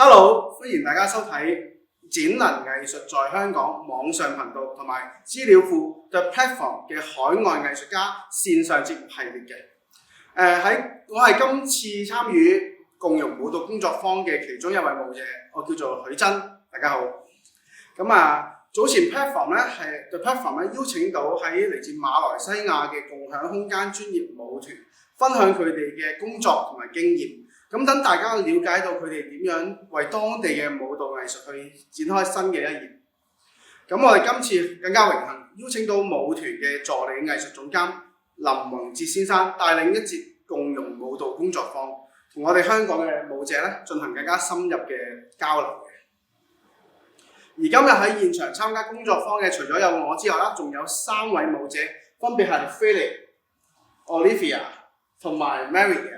Hello， 歡迎大家收睇展能藝術在香港網上頻道同埋資料庫 The Platform 嘅海外藝術家線上節目系列嘅。我係今次參與共融舞蹈工作坊嘅其中一位舞者，我叫做許真，大家好。早前 Platform 咧係 The Platform 咧邀請到喺嚟自馬來西亞嘅共享空間專業舞團，分享佢哋嘅工作同埋經驗。咁等大家了解到佢哋點樣為當地嘅舞蹈藝術去展開新嘅一頁。咁我哋今次更加榮幸邀請到舞團嘅助理藝術總監林宏哲先生帶領一節共融舞蹈工作坊，同我哋香港嘅舞者咧進行更加深入嘅交流嘅。而今日喺現場參加工作坊嘅，除咗有我之外啦，仲有3位舞者，分別係 Philip、Olivia 同埋 Mary 嘅。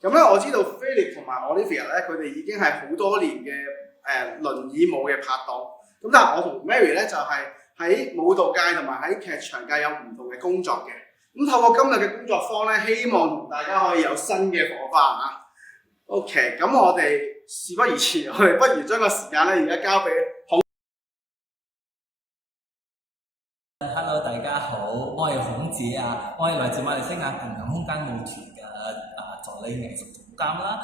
咁咧，我知道 Philip 同埋 Olivia 咧，佢哋已經係好多年嘅輪椅舞嘅拍檔。咁但係我同 Mary 咧就係喺舞蹈界同埋喺劇場界有唔同嘅工作嘅。咁透過今日嘅工作坊咧，希望同大家可以有新嘅火花啊。OK， 咁我哋事不宜遲，我哋不如將個時間咧而家交俾Hello， 大家好，我係孔子啊，我係來自馬來西亞共享空間舞團嘅助理藝術總監啦。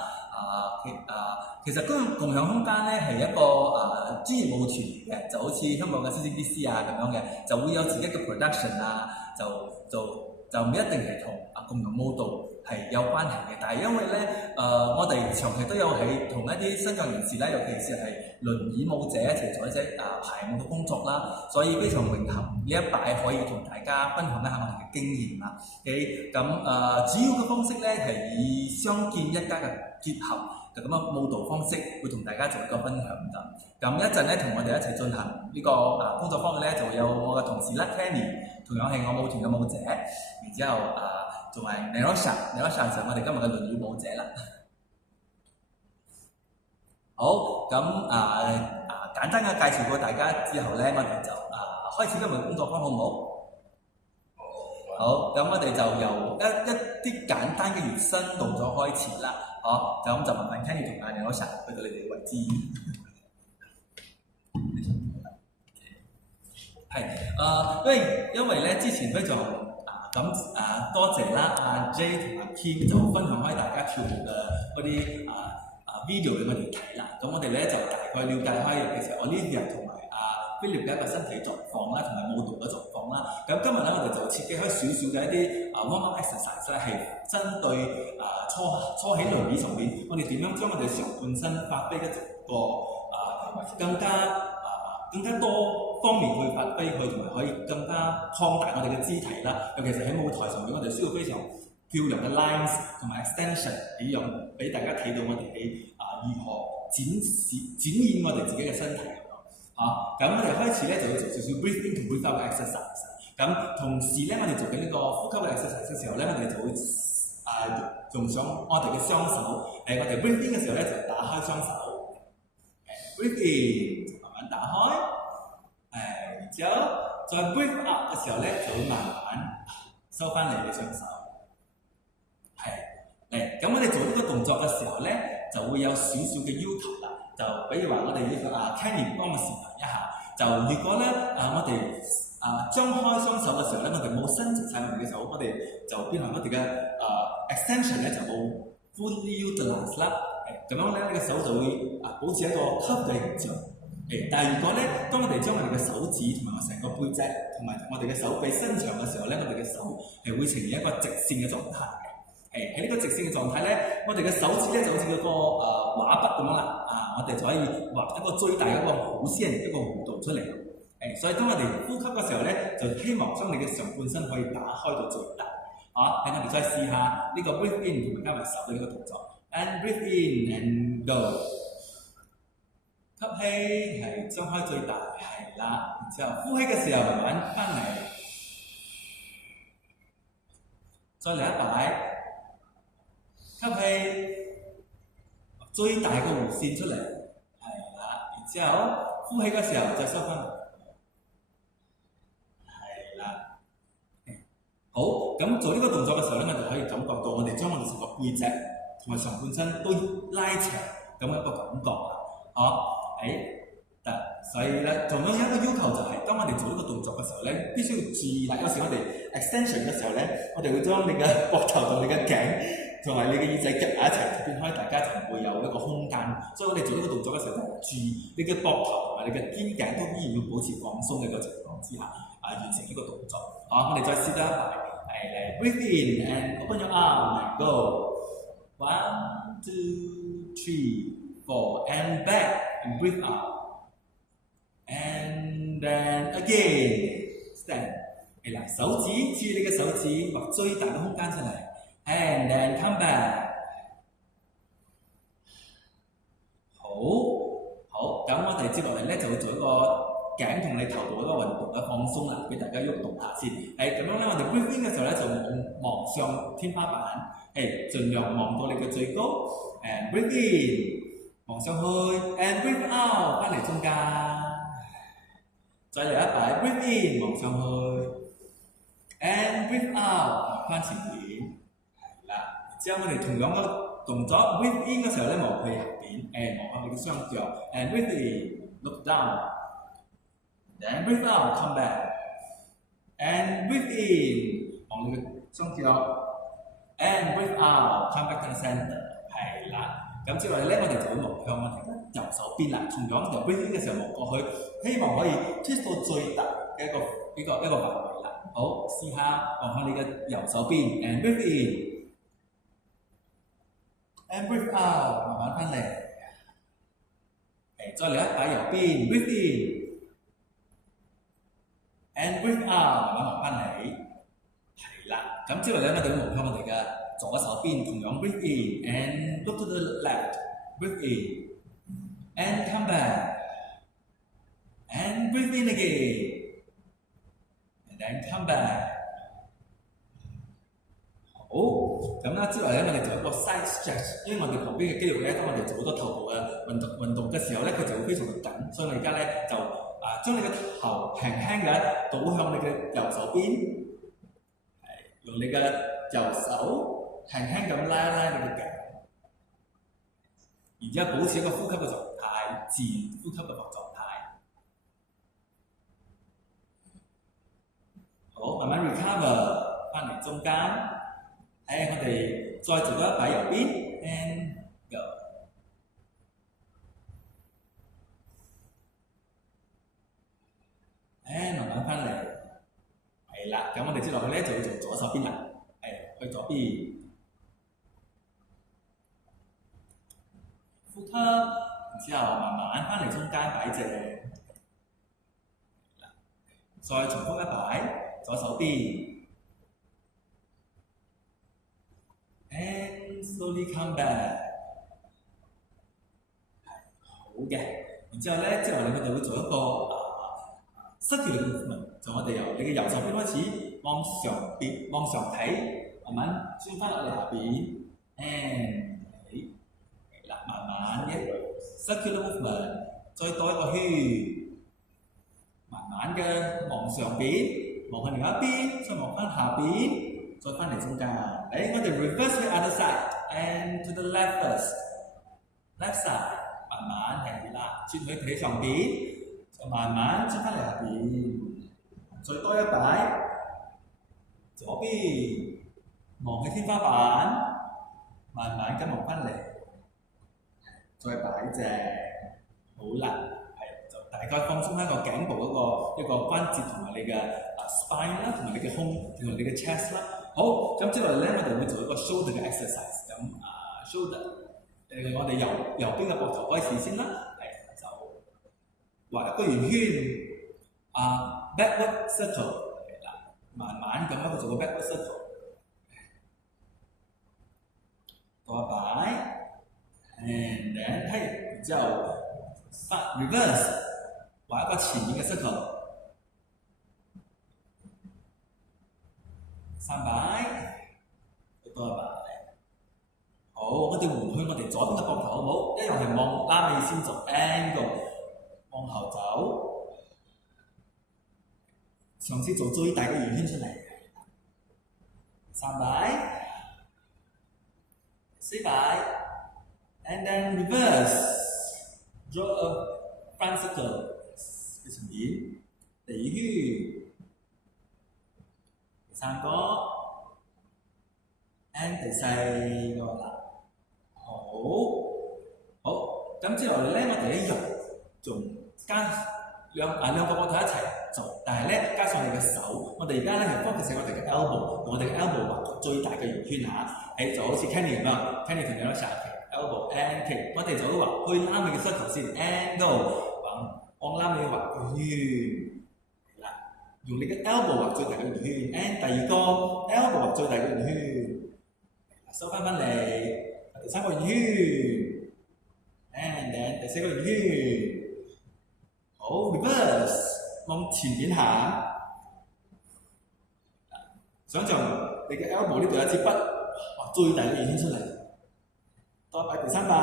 其實共享空間咧係一個專業舞團嚟嘅，就好似香港嘅 CCDC 啊咁樣嘅，就會有自己嘅 production 啊，就唔一定係同共融舞蹈係有關係嘅，但係因為咧我哋長期都有喺同一啲身障人士咧，尤其是係輪椅舞者一齊做一啲排舞嘅工作啦，所以非常榮幸呢一擺可以同大家分享一下我哋嘅經驗啦。主要嘅方式咧係以傷健一家嘅結合嘅咁嘅舞蹈方式，會同大家做一個分享㗎。咁一陣咧同我哋一齊進行呢個工作坊嘅咧，就有我嘅同事啦 Kenny， 同樣係我舞團嘅舞者，然之後仲係 Nerosha 就係我哋今日嘅輪椅舞者啦。好，咁簡單嘅介紹過大家之後咧，我哋就開始今日嘅工作坊，好唔好？好，咁我哋就由一啲簡單嘅熱身動作開始啦。好，咁就麻煩 Kenny 同Nerosha 去到你哋嘅位置。係，因為咧之前咧就多謝啦阿 J 同阿 Kim 就分享開大家跳舞嘅嗰啲video 俾我哋睇啦。咁我哋咧就大概了解開其實 Olivia 同埋Philip 嘅一個身體狀況啦，同埋舞蹈嘅狀況啦。咁今日咧我哋就設計開少少嘅一啲warm up exercise 咧，係針對初喺輪椅上面，我哋點樣將我哋上半身發揮一個更加多方面去發揮佢，同埋可以更加擴大我哋嘅肢體啦。尤其是喺舞台上面，我哋需要非常漂亮嘅 lines 同埋 extension， 俾大家睇到我哋喺如何展現我哋自己嘅身體咁我哋開始咧就要做少少 breathe in 同 breathe out 嘅 exercise。咁同時咧，我哋做緊呢個呼吸嘅 exercise 嘅時候咧，我哋就會用上我哋嘅雙手。我哋 breathe in 嘅時候咧，就打開雙手，breathe in 慢慢打開，然之後再 breathe out 嘅時候咧，就會慢慢收翻嚟嘅雙手。咁我哋做呢個動作嘅時候咧，就會有少少嘅要求啦。就比如話，我哋要Kenny 幫我示範一下。就如果咧我哋張開雙手嘅時候咧，我哋冇伸直晒我哋嘅手，我哋就變成我哋嘅extension 咧就冇 fully utilize 啦。咁樣咧，你嘅手就會保持一個吸嘅形狀。但係如果咧，當我哋將我哋嘅手指同埋成個背脊同埋我哋嘅手臂伸長嘅時候咧，我哋嘅手係會呈現一個直線嘅狀態嘅。喺呢個直線嘅狀態咧，我哋嘅手指咧就好似嗰個畫筆咁樣啦。我哋就可以畫一個最大嘅一個弧線，一個弧度出嚟。所以當我哋呼吸嘅時候咧，就希望將你嘅上半身可以打開到最大。等我哋再試下呢個 breathe in 同埋加埋手嘅呢個動作。And breathe in and go。吸氣係張開最大，係啦。然之後呼氣嘅時候慢慢翻嚟，再嚟一擺。吸氣，最大嘅弧線出嚟，係啦。然之後呼氣嘅時候再收翻嚟，係啦。好，咁做呢個動作嘅時候咧，我哋可以感覺到我哋將我哋成個背脊同埋上半身都拉長咁一個感覺。所以咧，仲有一個要求就係、當我哋做呢個動作嘅時候咧，必須要注意啦。有時我哋 extension 嘅時候咧，我哋會將你嘅膊頭同你嘅頸同埋你嘅耳仔夾埋一齊，變開大家就唔會有一個空間。所以我哋做呢個動作嘅時候，就注意你嘅膊頭同埋你嘅肩頸都依然要保持放鬆嘅一個情況之下，完成呢個動作。我哋再試多一排，嚟 breathe in and open your arm and go 1 2 3 4 and back and breathe out。And then again, stand。係啦，手指注意你嘅手指畫最大嘅空間出嚟。And then come back。好，咁我哋接落嚟咧就會做一個頸同你頭部一個運動嘅放鬆啦，俾大家喐動下先。咁樣咧，我哋 breathe in 嘅時候咧就望上天花板，盡量望到你嘅最高。And breathe in， 望上去。And breathe out， 翻嚟中間。再嚟一擺 breathe in 望上去 and breathe out 翻前面，係啦。之後我哋同樣嘅動作 breathe in 嘅時候咧，望去下邊，望下你嘅雙腳 and breathe in look down then breathe out come back and breathe in 望你嘅雙腳 and breathe out come back to the center， 係啦。咁之後咧，我哋就會望向我哋嘅右手邊啦。同樣由 breathe in 嘅時候望過去，希望可以 twist 到最大嘅一個範圍啦。好，試下望向你嘅右手邊 and breathe in and breathe out， 慢慢翻嚟。再嚟一擺右邊 breathe in and breathe out， 慢慢翻嚟。係啦，咁之後咧，我哋會望向我哋嘅左手邊，同樣 breathe in and look to the left breathe in and come back and breathe in again and then come back。 好，咁啦，之後咧我哋做一個 side stretch， 因為我哋旁邊嘅肌肉咧，當我哋做好多頭部嘅運動嘅時候咧，佢就會非常嘅緊，所以我而家咧就將你嘅頭輕輕嘅倒向你嘅右手邊，用你嘅右手輕輕咁拉一拉你嘅頸，然之後保持一個呼吸嘅狀態，自然呼吸嘅狀態。好，慢慢 recover 翻嚟中間。我哋再做多一擺右邊 and go。慢慢翻嚟，係啦。咁我哋接落去咧就要做左手邊啦。去左邊，呼吸，然之後慢慢翻嚟中間擺正。再重複一擺左手邊。And slowly come back， 好嘅。然之後咧，之後我哋會做一個circular movement， 就我哋由你嘅右手邊開始往上邊望上睇，慢慢轉翻落嚟下邊 ，and 係啦，慢慢嘅 circular movement， 再多一個圈，慢慢嘅望上邊，望向另一邊，再望翻下邊。再翻嚟中間，我哋 reverse the other side and to the left first，left side， 慢慢係啦，轉去睇上邊，就慢慢轉翻嚟下邊，再多一擺，左邊望去天花板，慢慢咁望翻嚟，再擺正，好啦，就大概放鬆一個頸部一個關節同埋你嘅spine 啦，同埋你嘅胸同埋你嘅 chest 啦。好，咁之後咧，我哋會做一個 shoulder 嘅 exercise。咁shoulder， 我哋由邊嘅膊頭開始先啦，就畫一個圓圈，backward circle， 係啦，慢慢咁樣去做個 backward circle。多一擺 ，and then 然之後 reverse， 畫一個前面嘅 circle。3擺，多一擺。好，我哋換去我哋左邊嘅膊頭，好唔好？一樣係望拉尾先做 angle， 往後走，嘗試做最大嘅圓圈出嚟。3擺，4擺 ，and then reverse， draw a front circle 嘅前面，第二圈，第三個，and 第四個啦。好，咁之後咧，我哋一樣仲加兩個膊頭一齊做，但係咧加上你嘅手，我哋而家咧係 focus 喺我哋嘅 elbow， 我哋嘅 elbow 畫最大嘅圓圈嚇，就好似 Kenny 咁樣 ，Kenny 同你攞 elbow and kick， 我哋就會畫去拉尾嘅 circle 先 ，and go， 往拉尾畫個圈，係啦，用你嘅 elbow 畫最大嘅圓圈 ，and 第二個 elbow 畫最大嘅圓圈，收翻嚟，第三個圓圈 ，and then 第四個圓圈。好 ，reverse 往前邊行，想像你嘅 elbow 呢度有一支筆，畫最大嘅圓圈出嚟，多擺第三擺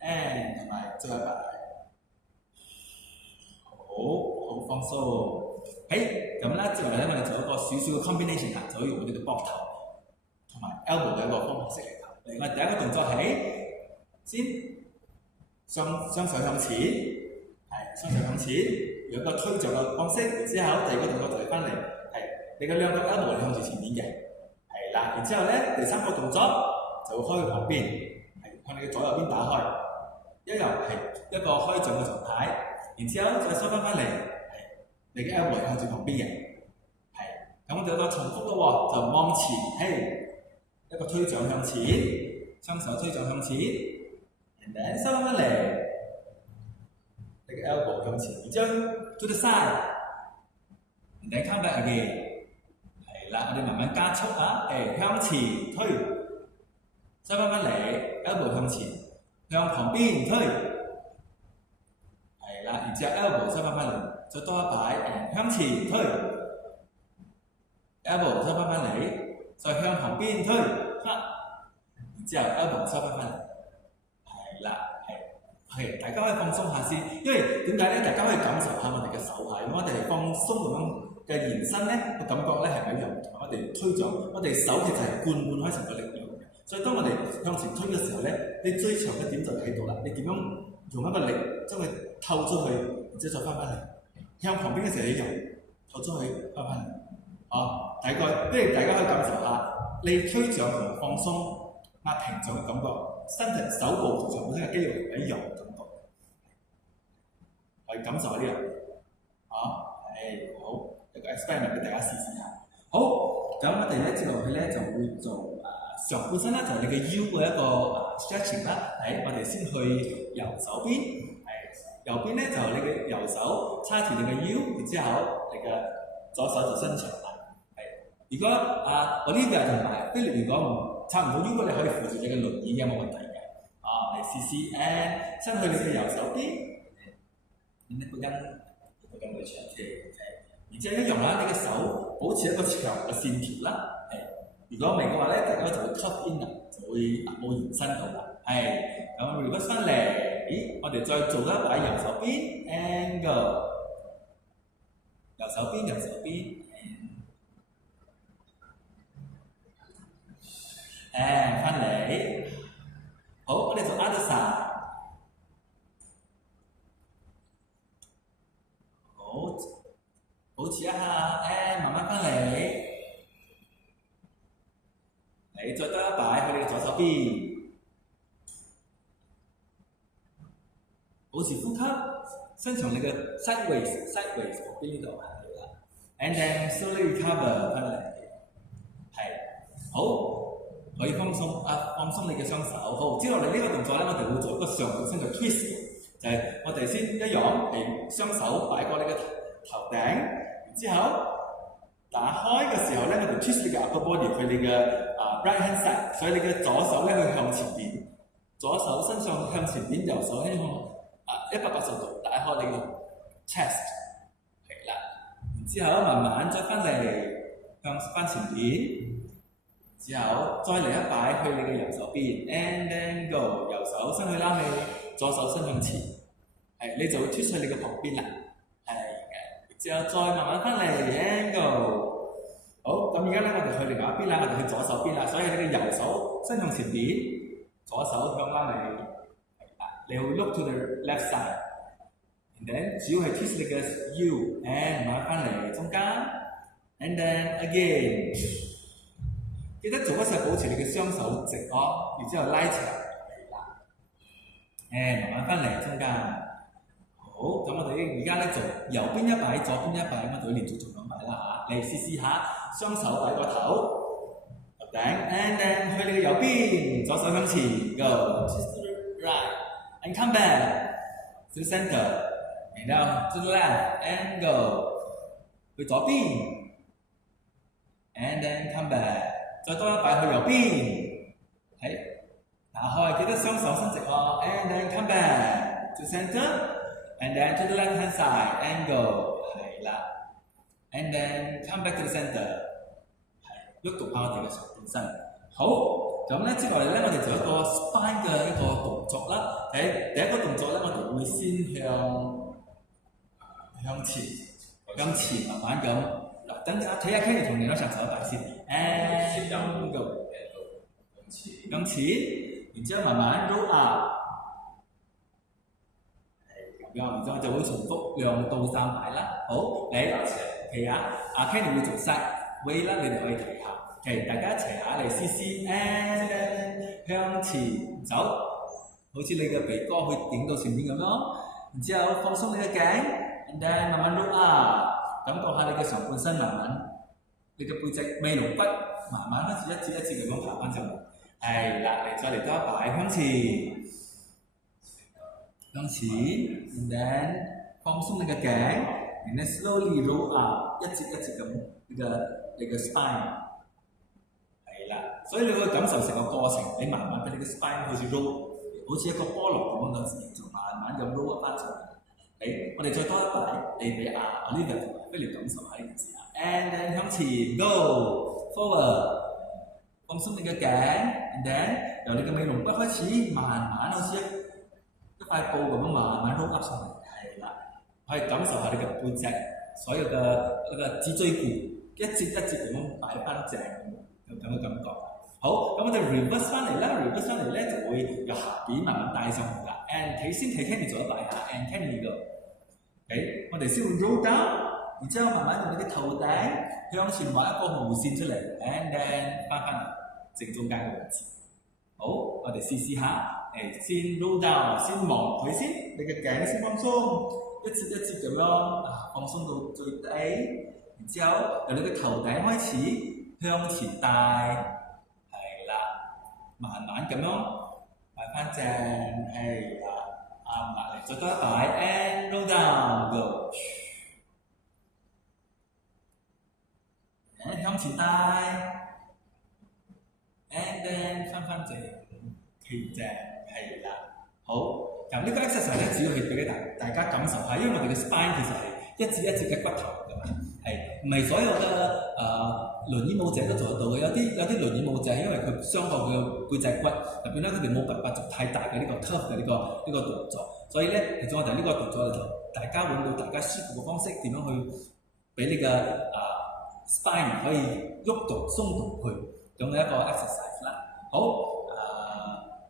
，and 同埋最後一擺，好放鬆。咁咧之後咧，我哋做一個少少嘅 combination 啊，就可以用我哋嘅膊頭同埋 elbow 嘅一個方式嚟頭。我哋第一個動作係先雙手向前。雙手向前，用一個推着嘅方式，然之後第二個動作就係翻嚟，你嘅兩個 elbow 係向住前面嘅，係啦，然之後咧第三個動作就會開去旁邊，向你嘅左右邊打開，一樣係一個開掌嘅狀態，然之後再收翻嚟，你嘅 elbow 向住旁邊嘅，咁我哋有個重複咯喎，就望前，一個推掌向前，雙手推掌向前，然後收翻嚟。你嘅 elbow 向前，然之後 to the side，and then come back again， 係啦，我哋慢慢加速啊，向前推，收翻嚟 ，elbow 向前，向旁邊推，係啦，然之後 elbow 收翻嚟，再多一擺，向前推 ，elbow 收翻嚟，再向旁邊推，然之後 elbow 收翻嚟，係啦。大家可以放鬆下先，因為點解咧？大家可以感受下我哋嘅手係，我哋放鬆咁樣嘅延伸咧，個感覺咧係咪一樣？同埋我哋推掌，我哋手其實係貫開成個力量嘅。所以當我哋向前推嘅時候咧，你最長嘅點就喺度啦。你點樣用一個力將佢透出去，然之後再翻返嚟，向旁邊嘅時候一樣透出去翻返嚟。大概不如大家可以感受下，你推掌同放鬆壓平掌嘅感覺。身體手部同上半身嘅肌肉係一樣嘅感覺，可以感受下呢樣，好一個 experiment 俾大家試試下。好，咁我哋咧接落去咧就會做上半身啦，就係你嘅腰嘅一個stretching 啦。我哋先去右手邊，右邊咧就你嘅右手叉住你嘅腰，然之後你嘅左手就伸長啦。如果Olivia 同埋 Philip 如果差唔多，如果你可以扶住你嘅輪椅嘅冇問題嘅，嚟試試伸去你嘅右手邊，你個筋會長啲，然之後一樣啦，你嘅手保持一個長嘅線條啦，如果唔係嘅話咧，大家就會 cut in 啦，就會冇延伸到啦，咁如果翻嚟，我哋再做一擺右手邊 and go， 右手邊。翻嚟，好，我哋做 other side， 好，保持一下，慢慢翻嚟，你再多一擺去你嘅左手邊，保持呼吸，伸長你嘅 sideways 旁邊呢度係啦 ，and then slowly recover 翻嚟，好。可以放鬆你嘅雙手。好，之後嚟呢個動作咧，我哋會做一個上半身嘅 twist， 就係我哋先一樣係雙手擺過你嘅頭頂，然之後打開嘅時候咧，我哋 twist 你嘅 upper body 去你嘅right hand side， 所以你嘅左手咧去向前邊，左手身上向前邊，右手向180度打開你嘅 chest， 係啦，然之後慢慢再翻嚟向翻前邊。之後再嚟一擺去你嘅右手邊 ，and then go， 右手伸去拉起，左手伸向前，你就會推去你嘅旁邊啦，之後再慢慢翻嚟 ，and go， 好，咁而家咧我哋去另外一邊啦，我哋去左手邊啦，所以你嘅右手伸向前邊，左手向拉起，你會 look to the left side，and then 主要係 twist 你嘅 U，and 買翻嚟中間 ，and then again， 記得做嗰時候保持你嘅雙手直哦，然之後拉長，and 慢慢翻嚟中間。好，咁我哋而家咧做右邊一擺，左邊一擺，咁我哋連續做咁擺啦嚇，你試下，雙手擺個頭。頂 and then 去你嘅右邊，左手向前 ，go to the right and come back to the center， 然後 to the left and go 去左邊 and then come back， 再多一擺去右邊，係打開，記得雙手伸直哦 ，and then come back to the center，and then to the left hand side and go， 係啦 ，and then come back to the center。喐動下我哋嘅上半身。好，咁咧之後咧，我哋做一個 spine 嘅一個動作啦。第一個動作咧，我哋會先向前慢慢咁。嗱，等下睇下 Kenny 同你攞上手擺先。and go， 向前，然之後慢慢 roll up， 係咁樣，然之後就會重複2到3擺啦。好，你係啊，阿 Kenny 會做 side。way 啦，你哋可以睇下，其大家一齊下嚟試試 ，and 向前走，好似你嘅鼻哥去頂到前面咁咯。然之後放鬆你嘅頸 ，and then 慢慢 look up， 感覺下你嘅上半身慢慢，你嘅背脊尾龍骨慢慢開始一節一節咁樣爬翻上嚟。係啦，嚟再嚟多一擺向前，and then 放鬆你嘅頸 ，and then slowly roll up， 一節一節咁。你嘅 spine 係啦，所以你可以感受成個過程，你慢慢俾你嘅 spine 好似 roll， 好似一個菠蘿咁樣嘅形狀，慢慢咁 roll 翻上嚟。我哋再多一擺，你俾Olivia 同埋Philip感受下呢件事啊。And then 向前 go forward， 放鬆你嘅頸 ，and then 由你嘅尾龍骨開始，慢慢好似一塊布咁樣慢慢 roll up 上嚟，係啦，可以感受下你嘅背脊，所有嘅嗰個脊椎骨。一節一節咁樣擺翻正咁嘅感覺。好，咁我哋 reverse 翻嚟啦 ，reverse 翻嚟咧就會由下邊慢慢帶上嚟啦。and 睇 Kenny 做一擺下 ，and Kenny 個，我哋先會 roll down， 然之後慢慢用你嘅頭頂向前畫一個弧線出嚟 ，and then 翻嚟正中間嘅位置。好，我哋試下，先 roll down， 先望佢先，你嘅頸先放鬆，一節一節咁樣放鬆到最底。然之後由你嘅頭頂開始向前帶，係啦，慢慢咁樣擺翻正，係啦，啱啦，嚟再多一擺 ，and roll down go， 向前帶 ，and then 翻正，企正，係啦，好，咁呢個 exercise 咧主要係俾大家感受下，因為我哋嘅 spine 其實係一節一節嘅骨頭㗎嘛。係，唔係所有嘅輪椅舞者都做得到嘅，有啲輪椅舞者因為佢傷害佢嘅背脊骨，入邊咧佢哋冇辦法做太大嘅呢個 tough 嘅呢個動作，所以咧其實我哋呢個動作就大家揾到大家舒服嘅方式，點樣去俾你嘅spine 可以喐動鬆動佢咁嘅一個 exercise 啦。好，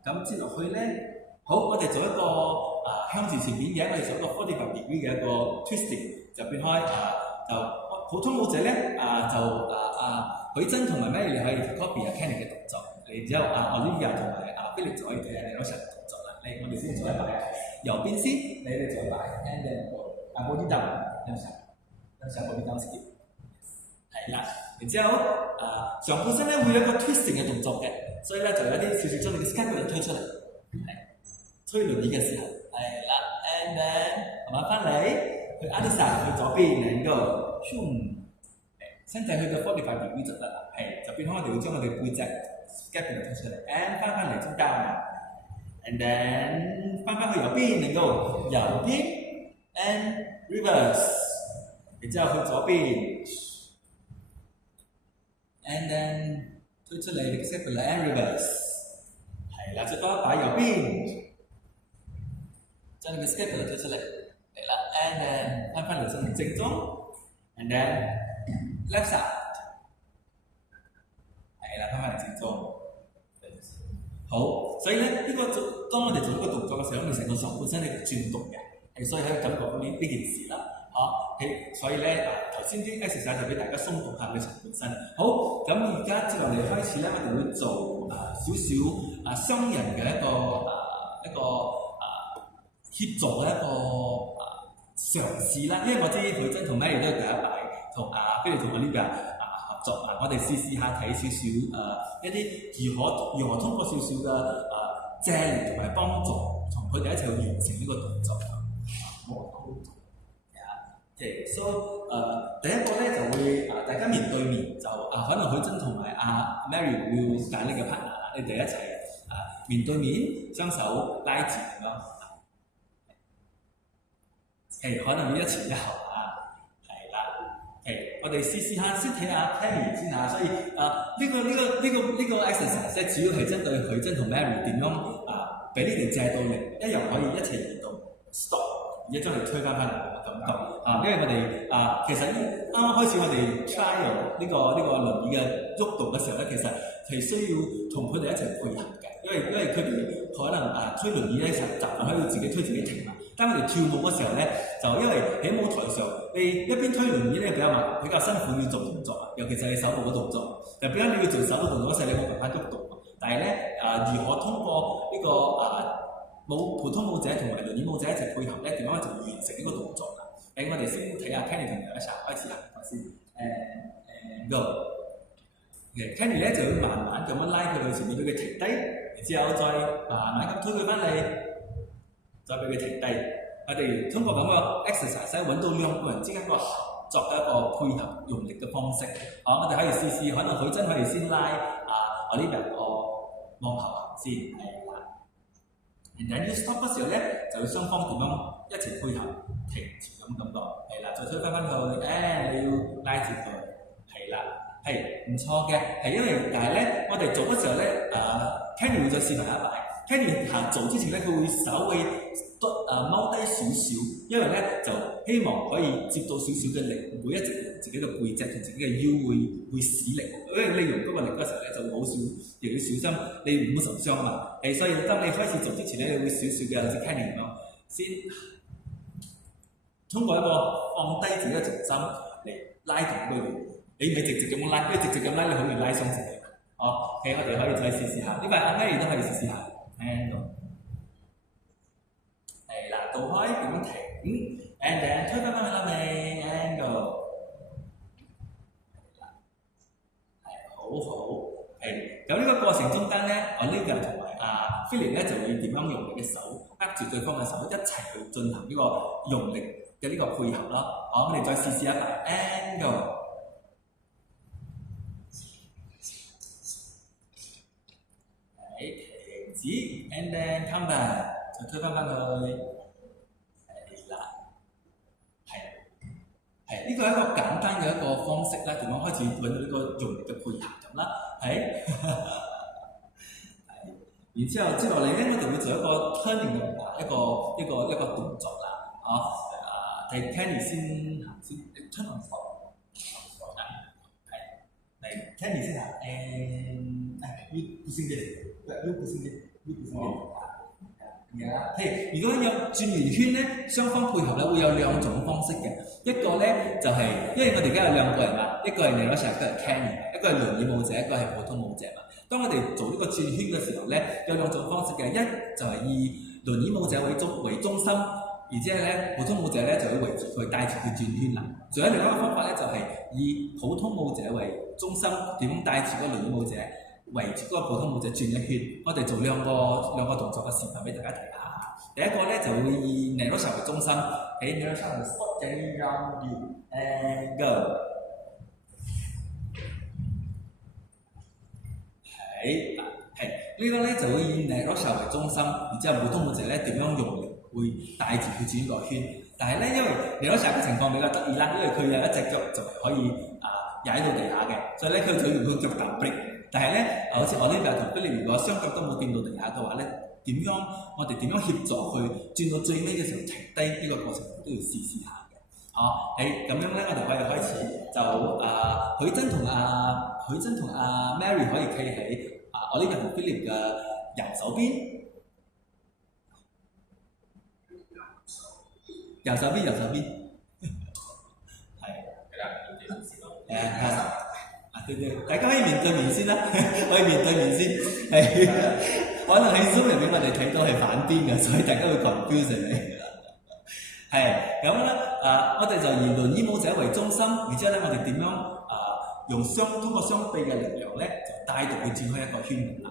咁接落去咧，好，我哋做一個向前面嘅，我哋做一個45 degree 嘅一個 twisting， 就變開就普通舞者咧許真同埋咩你可以 copy Kenny 嘅動作，然之後Olivia 同埋Philip 就可以睇下你嗰場動作啦。我哋先做一擺，右邊先，你哋做一擺 ，and then body down， 向上 body down skip， 係啦。然之後上半身咧會有一個 twisting 嘅動作嘅，所以咧就有啲少少將你嘅 scapula 推出嚟，係推輪椅嘅時候，係啦 ，and then 慢慢翻嚟。去 other side 去左邊 and go， 身體去到45 degree 就得啦，係就變開我哋會將我哋背脊 scapula 推出嚟 ，and 翻嚟中間 ，and then 翻去右邊 and go， 右邊 and reverse， 然之後去左邊 ，and then 推出嚟 scapula and reverse， 係啦，再多一擺右邊，將你嘅 scapula 推出嚟。And then 翻嚟身正中 ，and then left side， 係啦，翻嚟正中，好。所以咧當我哋做呢個動作嘅時候，我哋成個手本身係轉動嘅，係所以喺感覺呢件事啦，所以咧頭先啲 exercise 就俾大家鬆動下嘅手本身。好，咁而家接落嚟開始咧，我哋會做少少雙人嘅一個協助嘅一個嘗試啦，因為我知許真同 Mary 都係第一擺同跟住同我呢邊合作我哋試下睇少少一啲如何通過少少嘅借力同埋幫助，同佢哋一齊去完成呢個動作。so 第一個咧就會大家面對面就可能許真同埋Mary 會揀呢個 partner， 你哋一齊面對面，雙手拉住咁樣。可能要一前一後係啦。我哋試下先睇下 Kenny 先所以呢個 exercise 咧，主要係針對許真同 Mary 點樣俾你哋借到力，一樣可以一齊移動 stop， 而家將你推翻嚟嘅感覺因為我哋其實啱啱開始我哋 trial 呢個輪椅嘅喐動嘅時候咧，其實係需要同佢哋一齊配合嘅，因為佢哋可能推輪椅咧實習可以自己推自己停。當我哋跳舞嘅時候咧，就因為喺舞台上，你一邊推輪椅咧比較辛苦要做動作，尤其是你手部嘅動作。就比較你要做手部動作嗰時，你冇辦法喐動。但係咧如何通過呢個普通舞者同埋輪椅舞者一齊配合咧，點樣就完成呢個動作啦？我哋先睇下 Kenny 同 Natasha 開始先。Go。Kenny 咧就會慢慢咁樣拉佢到前面，俾佢停低，然之後再慢慢咁推佢翻嚟。再俾佢停低，我哋通過咁個 exercise 揾到兩個人之間個合作嘅一個配合用力嘅方式。我哋可以試，可能許真可以先拉我呢邊往後行先，係啦。然後要 stop 嗰時候咧，就要雙方點樣一齊配合停住咁感覺，係啦，再推翻去，你要拉住佢，係啦，係唔錯嘅，係因為但係咧，我哋做嗰時候咧，Kenny 會再試埋一擺。Kenny 做之前咧，佢會稍微踎低少少，因為咧就希望可以接到少少嘅力，唔會一直自己嘅背脊同自己嘅腰會使力，因為你用嗰個力嗰時候咧就會好少，亦要小心你唔好受傷嘛。所以當你開始做之前咧，你會少少嘅好似 Kenny 咁，先通過一個放低自己嘅重心嚟拉動佢哋。你唔係直接咁拉，因為直接咁拉你好容易拉傷自己。OK， 我哋可以再試下，呢個Mary都可以試下。係啦，倒開點樣停 ，and then 推翻去啦未 ，angle， 係好，咁呢個過程中間咧，Olivia 同埋Philip 咧就會點樣用你嘅手握住對方嘅手，一齊去進行呢個用力嘅呢個配合啦。我哋再試一下 angle。and then come back， 就推翻去，係啦，係呢個係一個簡單嘅一個方式啦，點樣開始揾到呢個用力嘅配合咁啦，然之後接落嚟咧，我哋會做一個 turning 嘅一個動作啦，睇 Kenny 先行先 turn on spot， 嚟 Kenny 先行，you 先嘅，you 先嘅。如果有轉圓圈咧，雙方配合咧會有兩種方式嘅。一個咧就係、因為我哋而家有兩個人嘛，一個係Natasha，一個係 Kenny， 一個係輪椅舞者，一個係普通舞者嘛。當我哋做呢個轉圈嘅時候咧，有兩種方式嘅。一就係以輪椅舞者為中心，而之後咧普通舞者咧就會圍住佢帶住佢轉圈啦。仲有另一個方法咧，就係、以普通舞者為中心，點帶住個輪椅舞者圍住嗰個普通舞者轉一圈。我哋做兩個動作嘅示範俾大家睇下。第一個咧就會以 Natasha 為中心，喺 Natasha 嘅 spot around you and go。呢個咧就會以 Natasha 為中心，然之後普通舞者咧點樣用力會帶住佢轉個圈。但係咧，因為 Natasha 嘅情況比較得意啦，因為佢有一隻腳就係可以踩到地下嘅，所以咧佢就用佢腳踏 break。但係咧，好似我呢邊同 Billy， 如果雙腳都冇掂到地下嘅話咧，我哋點樣協助佢轉到最尾嘅時候停低呢個過程都要試下嘅。咁樣咧，我哋可以開始就許真同Mary 可以企喺我呢邊同 Philip 嘅右手邊。右手邊，係對，大家可以面對面先啦，可以面對面先，係可能喺 Zoom 入邊我哋睇到係反邊嘅，所以大家會 confuse 你。係咁咧，我哋就以輪椅舞者為中心，然之後咧，我哋點樣通過雙臂嘅力量咧，就帶動佢展開一個圈咁啦。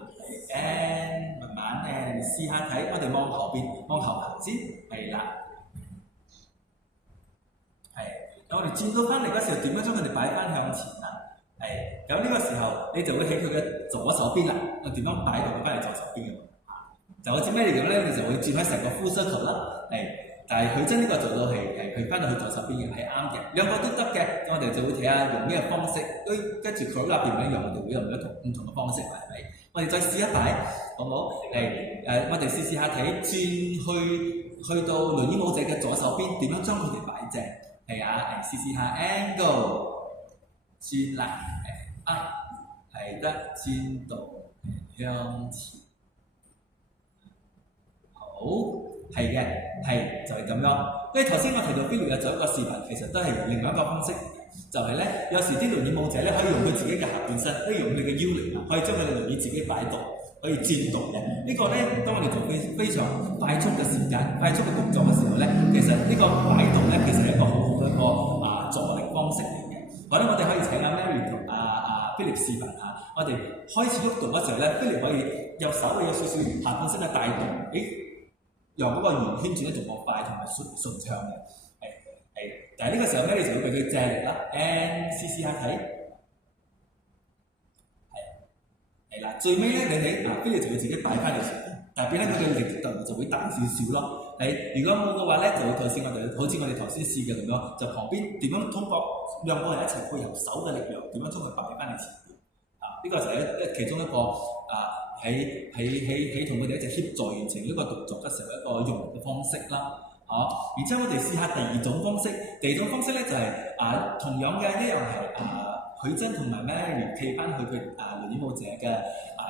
慢慢試下睇，我哋望後邊，望後行先，係啦。咁我哋轉到翻嚟嗰時候，點樣將佢哋擺翻向前啊？咁呢個時候你就會喺佢嘅左手邊啦。我點樣擺到佢翻嚟左手邊嘅？就好似咩嚟講咧？你就會轉開成個 full circle 啦。但係佢將呢個做到係佢翻到去左手邊嘅，係啱嘅。兩個都得嘅，咁我哋就會睇下用咩方式。跟住佢嗰邊點樣用，我哋會用唔同嘅方式，係咪？我哋再試一擺，好唔好？我哋試下睇，去到輪椅舞者嘅左手邊，點樣將佢哋擺正？係啊，試下 angle 轉啦，係得轉到向前，好，係嘅，係就係咁樣。因為頭先我提到 Philip 有做一個視頻，其實都係另外一個方式，就係咧有時啲輪椅舞者咧可以用佢自己嘅下半身，可以用佢嘅腰嚟，可以將佢嘅輪椅自己擺動，可以轉動嘅。呢個咧，當我哋做非常快速嘅時間、快速嘅動作嘅時候咧，其實呢個擺動咧，其實係一個好好嘅一個助力方式嚟嘅。好啦，我哋可以請阿 Mary 同阿 Philip 視頻下，我哋開始喐動嗰時候咧 ，Philip 可以右手會有少少下半身嘅帶動，讓嗰個圓圈轉得仲more快同埋順暢嘅。但係呢個時候 Mary 就會俾佢借力啦試下睇。係啦，最尾咧，你睇Philip就會自己擺翻嚟上邊，但係變咧佢嘅力度就會大少少咯。如果冇嘅話咧，就會好似我哋頭先試嘅咁樣，就旁邊點樣通過兩個人一齊配合手嘅力量，點樣將佢擺翻嚟前邊。呢個就係其中一個喺同佢哋一齊協助完成呢個動作嘅時候一個用嘅方式啦。然之後我哋試下第二種方式，咧就係同樣嘅一樣係許真同埋 Mary 企翻去佢輪椅舞者嘅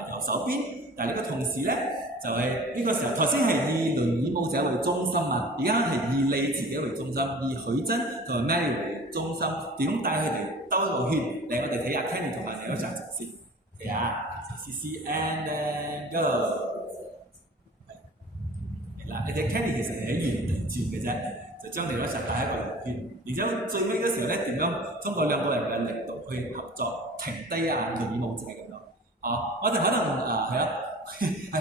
右手邊，但係呢個同時咧就係呢個時候，頭先係以輪椅舞者為中心啊，而家係以你自己為中心，以許真同埋 Mary 為中心，點帶佢哋兜一個圈？嚟我哋睇下 Kenny 同埋你嗰陣先，睇下試 and then go。嗱，你隻 Kenny 其實係喺原地轉嘅啫，就將你嗰陣帶一個圓圈，然之後最尾嗰時候咧，點樣通過兩個人嘅力度去合作停低輪椅舞者咁樣。我哋可能係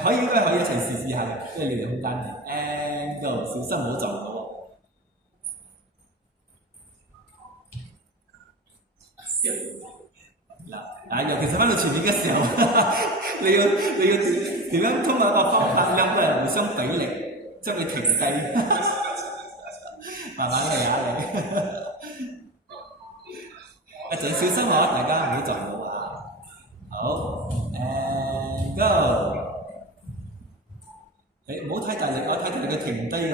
可以，應該可以一齊試下嘅，因為你哋好單嘅。and go， 小心唔好撞到喎。尤其是翻到前面嘅時候，你要點樣通過一個方法，兩個人互相俾力，將佢停低，慢慢嚟一陣小心大家唔好撞到好 ，and go， 唔好太大力太大力佢停低咗，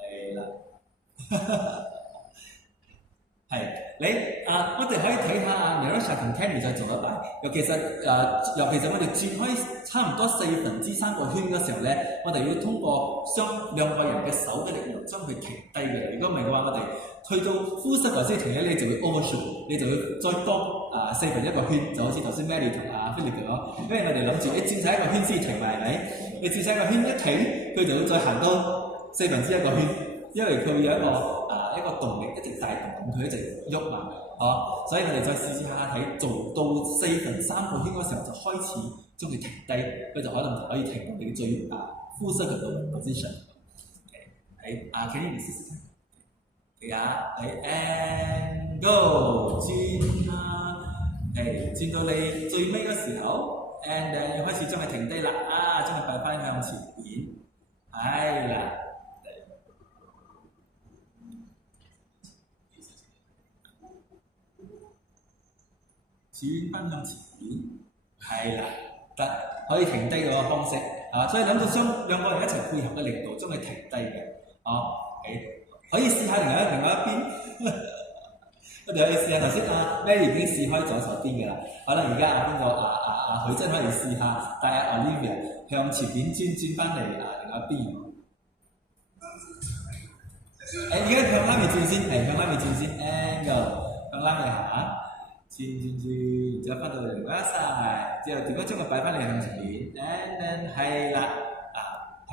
係啦。我哋可以睇下 Narasha 同 Kenny 再做一擺。尤其是我哋轉開差唔多3/4個圈嘅時候咧，我哋要通過兩個人嘅手嘅力量將佢停低嘅。如果唔係嘅話，我哋去到 full circle先停咧，你就會 overshoot， 你就會再多1/4個圈，就好似頭先 Mary 同Philip 咁。因為我哋諗住你轉晒一個圈先停埋，係咪？你轉晒一個圈一停，佢就會再行多1/4個圈，因為佢有一個動力一直帶動，佢一直喐嘛。所以我哋再試下睇，做到3/4個圈嗰時候就開始將佢停低，佢就可能可以停到你最full circle 嘅 position。請你試試睇。and go 轉轉到你最尾嘅時候 ，and 要開始將佢停低啦，將佢擺翻向前邊，係啦。轉翻向前邊，係啦，得可以停低嗰個方式所以諗到兩個人一齊配合嘅力度，將佢停低嘅，可以試下另外一邊，我哋可以試下頭先Mary 已經試開左手邊嘅啦，可能而家邊個許真可以試下帶Olivia 向前邊轉翻嚟另外一邊。而家向拉面轉先，係向拉面轉先 ，angle 向拉面下，轉，然之後翻到嚟另外一曬，之後點解將佢擺翻嚟向前面 ，and then 係啦，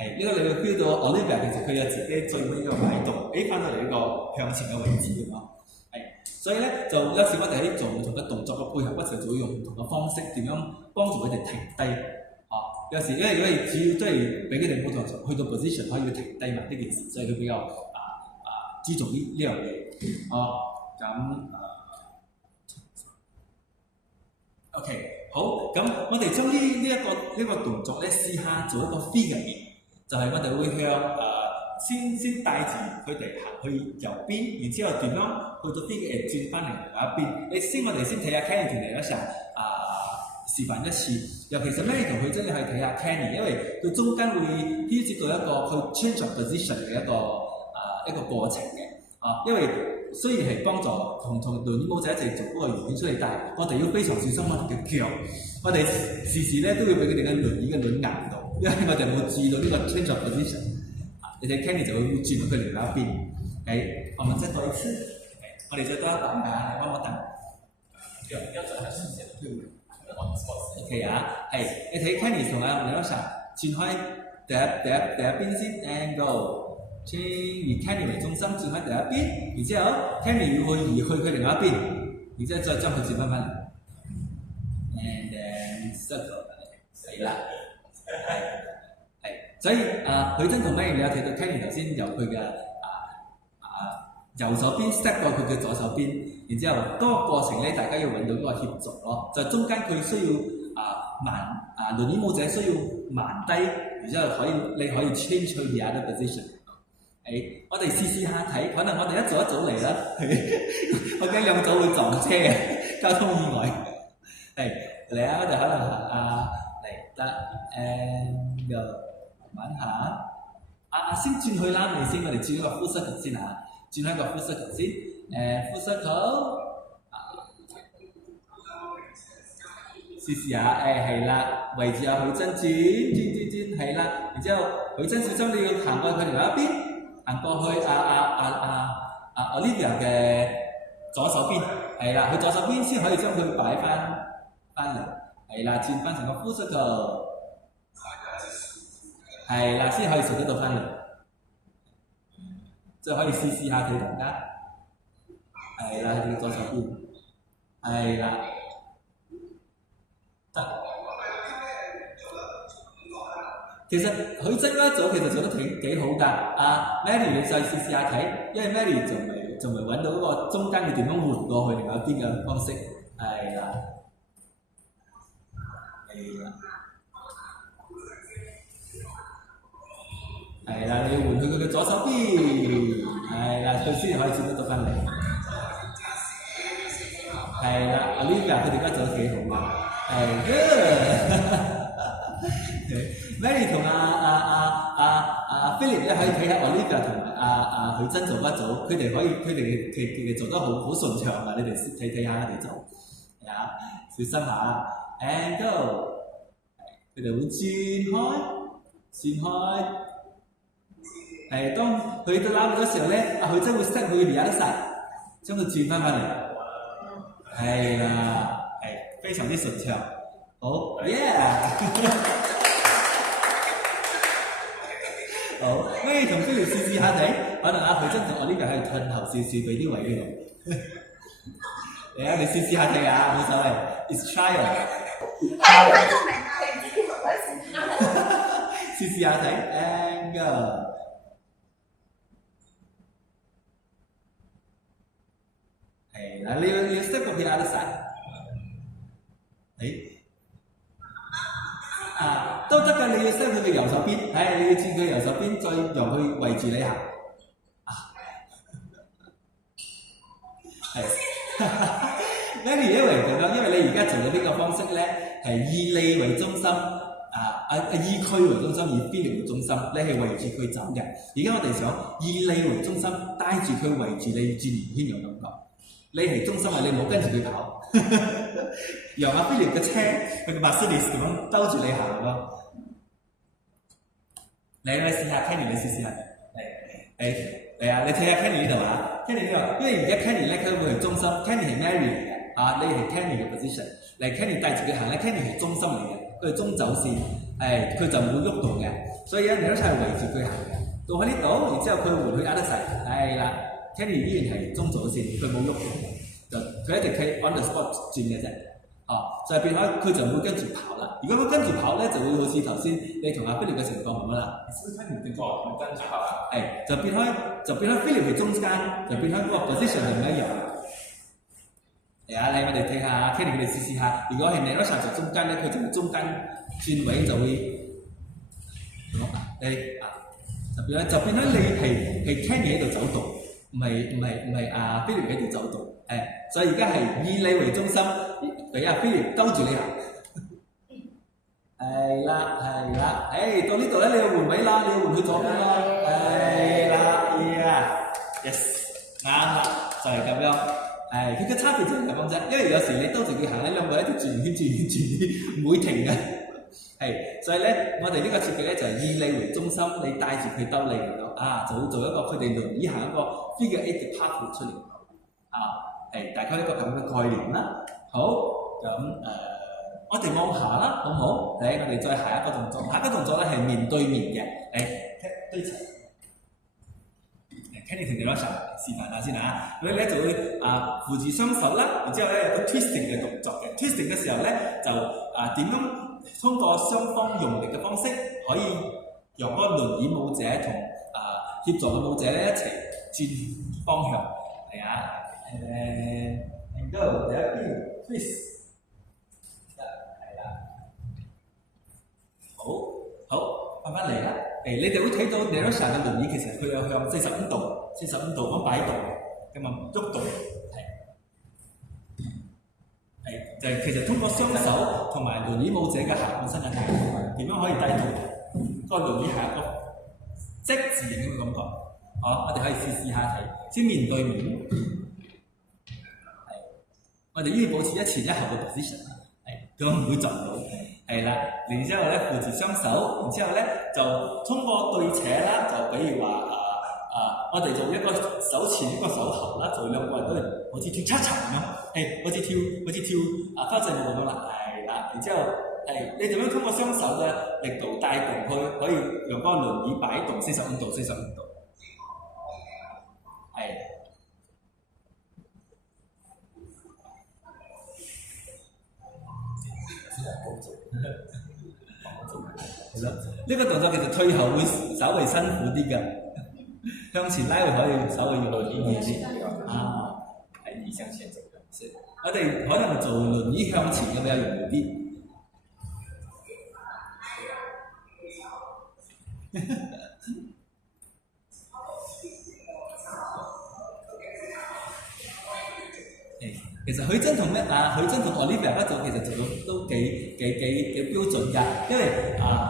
係呢個你會 feel 到 Olivia 其實佢有自己最尾一個擺動，翻到嚟呢個向前嘅位置咁咯，係，所以咧就有時我哋喺做唔同嘅動作嘅配合嗰時，就會用唔同嘅方式點樣幫助佢哋停低。有時因為主要都係俾佢哋冇同去到 position 可以停低埋呢件事，所以佢比較注重呢樣嘢。咁OK 好，咁我哋將呢一個動作咧試下做一個 figure， 就係我哋會向先帶住佢哋行去右邊，然之後點樣去到 figure 轉翻嚟另外一邊。我哋先睇下 Kenny 同嚟嗰時候示範一次，尤其是 Mary 同佢真係去睇下 Kenny， 因為佢中間會牽涉到一個佢 change of position 嘅一個過程嘅。因為雖然係幫助同輪椅舞者一齊做嗰個圓圈出嚟，但係我哋要非常小心我哋嘅腳，我哋時時咧都會俾佢哋嘅輪椅嘅輪硬到，因為我哋冇注意到呢個 change of position。你睇 Kenny 就會轉到佢另外一邊。我們再多一次，我哋再多一等㗎，幫我等。OK 係你睇 Kenny 同Natasha 轉開第一邊先 ，angle。以 Kenny 為中心轉開第一邊，然之後 Kenny 要移去佢另外一邊，然之後再將佢轉翻嚟 ，and then circle 死啦，係，所以許真同 Mary 你有睇到 Kenny 頭先由佢嘅右手邊 step 過佢嘅左手邊，然之後嗰個過程咧，大家要揾到嗰個協助咯，就中間佢需要輪椅舞者需要慢低，然之後你可以 change 去 the other position。我哋試下睇，可能我哋一組嚟啦，我驚兩組會撞車交通意外。嚟我哋可能嚟得慢慢下，先轉去拉面先，我哋轉一個 full circle 先轉一個 full circle 先，full circle， 試下，係啦，圍住許真轉，係啦，然之後許真小心你要行過佢另外一邊。行過去Olivia 嘅左手邊，係啦，佢左手邊先可以將佢擺翻嚟，係啦，轉翻成個 full circle， 係啦，先可以做得到翻嚟，再可以試下睇大家，係啦，佢左手邊，係啦，得。其實許真嗰一組其實做得幾好㗎，Mary 你再試下睇，因為 Mary 仲未揾到嗰個中間要點樣換過去另外一邊嘅方式，係啦，你要換去佢嘅左手邊，係啦，佢先可以轉得到翻嚟，係啦 ，Olivia 佢哋而家做得幾好㗎，Mary 同Philip 咧可以睇下 Olivia 同許真做一組，佢哋做得好順暢啊！你哋睇下佢哋做，小心下 ，and go， 佢哋會轉開，當佢到拉嗰時候咧，許真會 step 去另一邊，將佢轉翻嚟，係啦，非常之順暢，好 ，yeah 。好，Mary 同 Philip 試下睇，可能許真同Olivia係褪後少少俾啲位呢度。你試下睇冇所謂 ，it's trial。試下睇 ，and go。係啦，你要 step 過去 other side。都得㗎，你要 step 佢嘅右手邊，你要轉佢右手邊，再讓佢圍住你行。Mary 因為咁樣，因為你而家做嘅呢個方式咧係以你為中心，以佢為中心，以Philip為中心，你係圍住佢走嘅。而家我哋想以你為中心，帶住佢圍住你轉圓圈有感覺。你係中心啊，你唔好跟住佢跑，由阿 Philip 嘅車，佢嘅 Mercedes 咁樣兜住你行咯。你試下 Kenny， 你試下。嚟啊！你睇下 Kenny 呢度啊 ，Kenny 呢度，因為而家 Kenny 咧佢會係中心 ，Kenny 係 Mary 嚟嘅，啊，你係 Kenny 嘅 position， 嚟 Kenny 帶住佢行咧 ，Kenny 係中心嚟嘅，佢係中走線，佢就唔會喐動嘅，所以咧你一齊圍住佢行嘅，到喺呢度，然之後佢換去 other side， 係啦 ，Kenny 依然係中走線，佢冇喐動嘅，就佢一直係 on the spot 轉嘅啫。就變開佢就唔會跟住跑啦。如果佢跟住跑咧，就會好似頭先你同阿 Philip 嘅情況咁啦。跟住跑啊！就變開 Philip 係中間，就變開嗰個 position 就唔一樣。嚟啊！我哋睇下 Kenny 佢哋試下。如果係 Nerosha 就中間咧，佢就中間轉位就會就變開你係 Kenny 喺度走動，唔係阿 Philip 喺度走動。所以而家係以你為中心。俾阿 Philip 兜住你行，係啦，到呢度咧，你要換位啦，你要換去左邊啦，係啦 ，yes， 啱啦，就係咁樣，佢嘅差別就係咁啫，因為有時你兜住佢行咧，兩個一直轉，唔會停嘅，所以咧，我哋呢個設計咧就係以你為中心，你帶住佢兜你嚟到，就會做一個佢哋輪椅行一個 figure eight 嘅 path 出嚟，大概一個咁嘅概念啦，好。咁我哋望下啦，好唔好？我哋再下一個動作，下一個動作咧係面對面嘅，對齊。Kenny 同 Nerosha 示範下先嚇，佢咧就會扶住雙手啦，然之後咧有個 twisting 嘅動作嘅 ，twisting 嘅時候咧就點樣通過雙方用力嘅方式，可以由嗰個輪椅舞者同協助嘅舞者咧一齊轉方向，係啊，and go， 第一邊 twist。好，翻嚟啦。你哋會睇到 Nerosha 嘅輪椅其實佢有向45度咁擺動嘅，咁啊喐動，就係其實通過雙手同埋輪椅舞者嘅下半身嘅帶動，點樣可以帶動個輪椅係一個即字形嘅感覺。好，我哋可以試下睇，先面對面，我哋依然保持一前一後嘅 position， 咁唔會撞到。係啦，然之後咧扶住雙手，然之後咧就通過對扯啦，就比如話我哋做一個手前一個手後啦，就兩個人都好似跳恰恰咁樣，好似跳花陣舞咁啦，係啦，然之後你點樣通過雙手嘅力度帶動佢，可以用嗰個輪椅擺動45度，係咯，呢個動作其實退後會稍微辛苦啲㗎，向前拉會可以稍微容易啲。係逆向前走嘅。我哋可能做輪椅向前嘅比較容易啲。其實許真同Olivia 嗰組其實做到都幾標準㗎，因為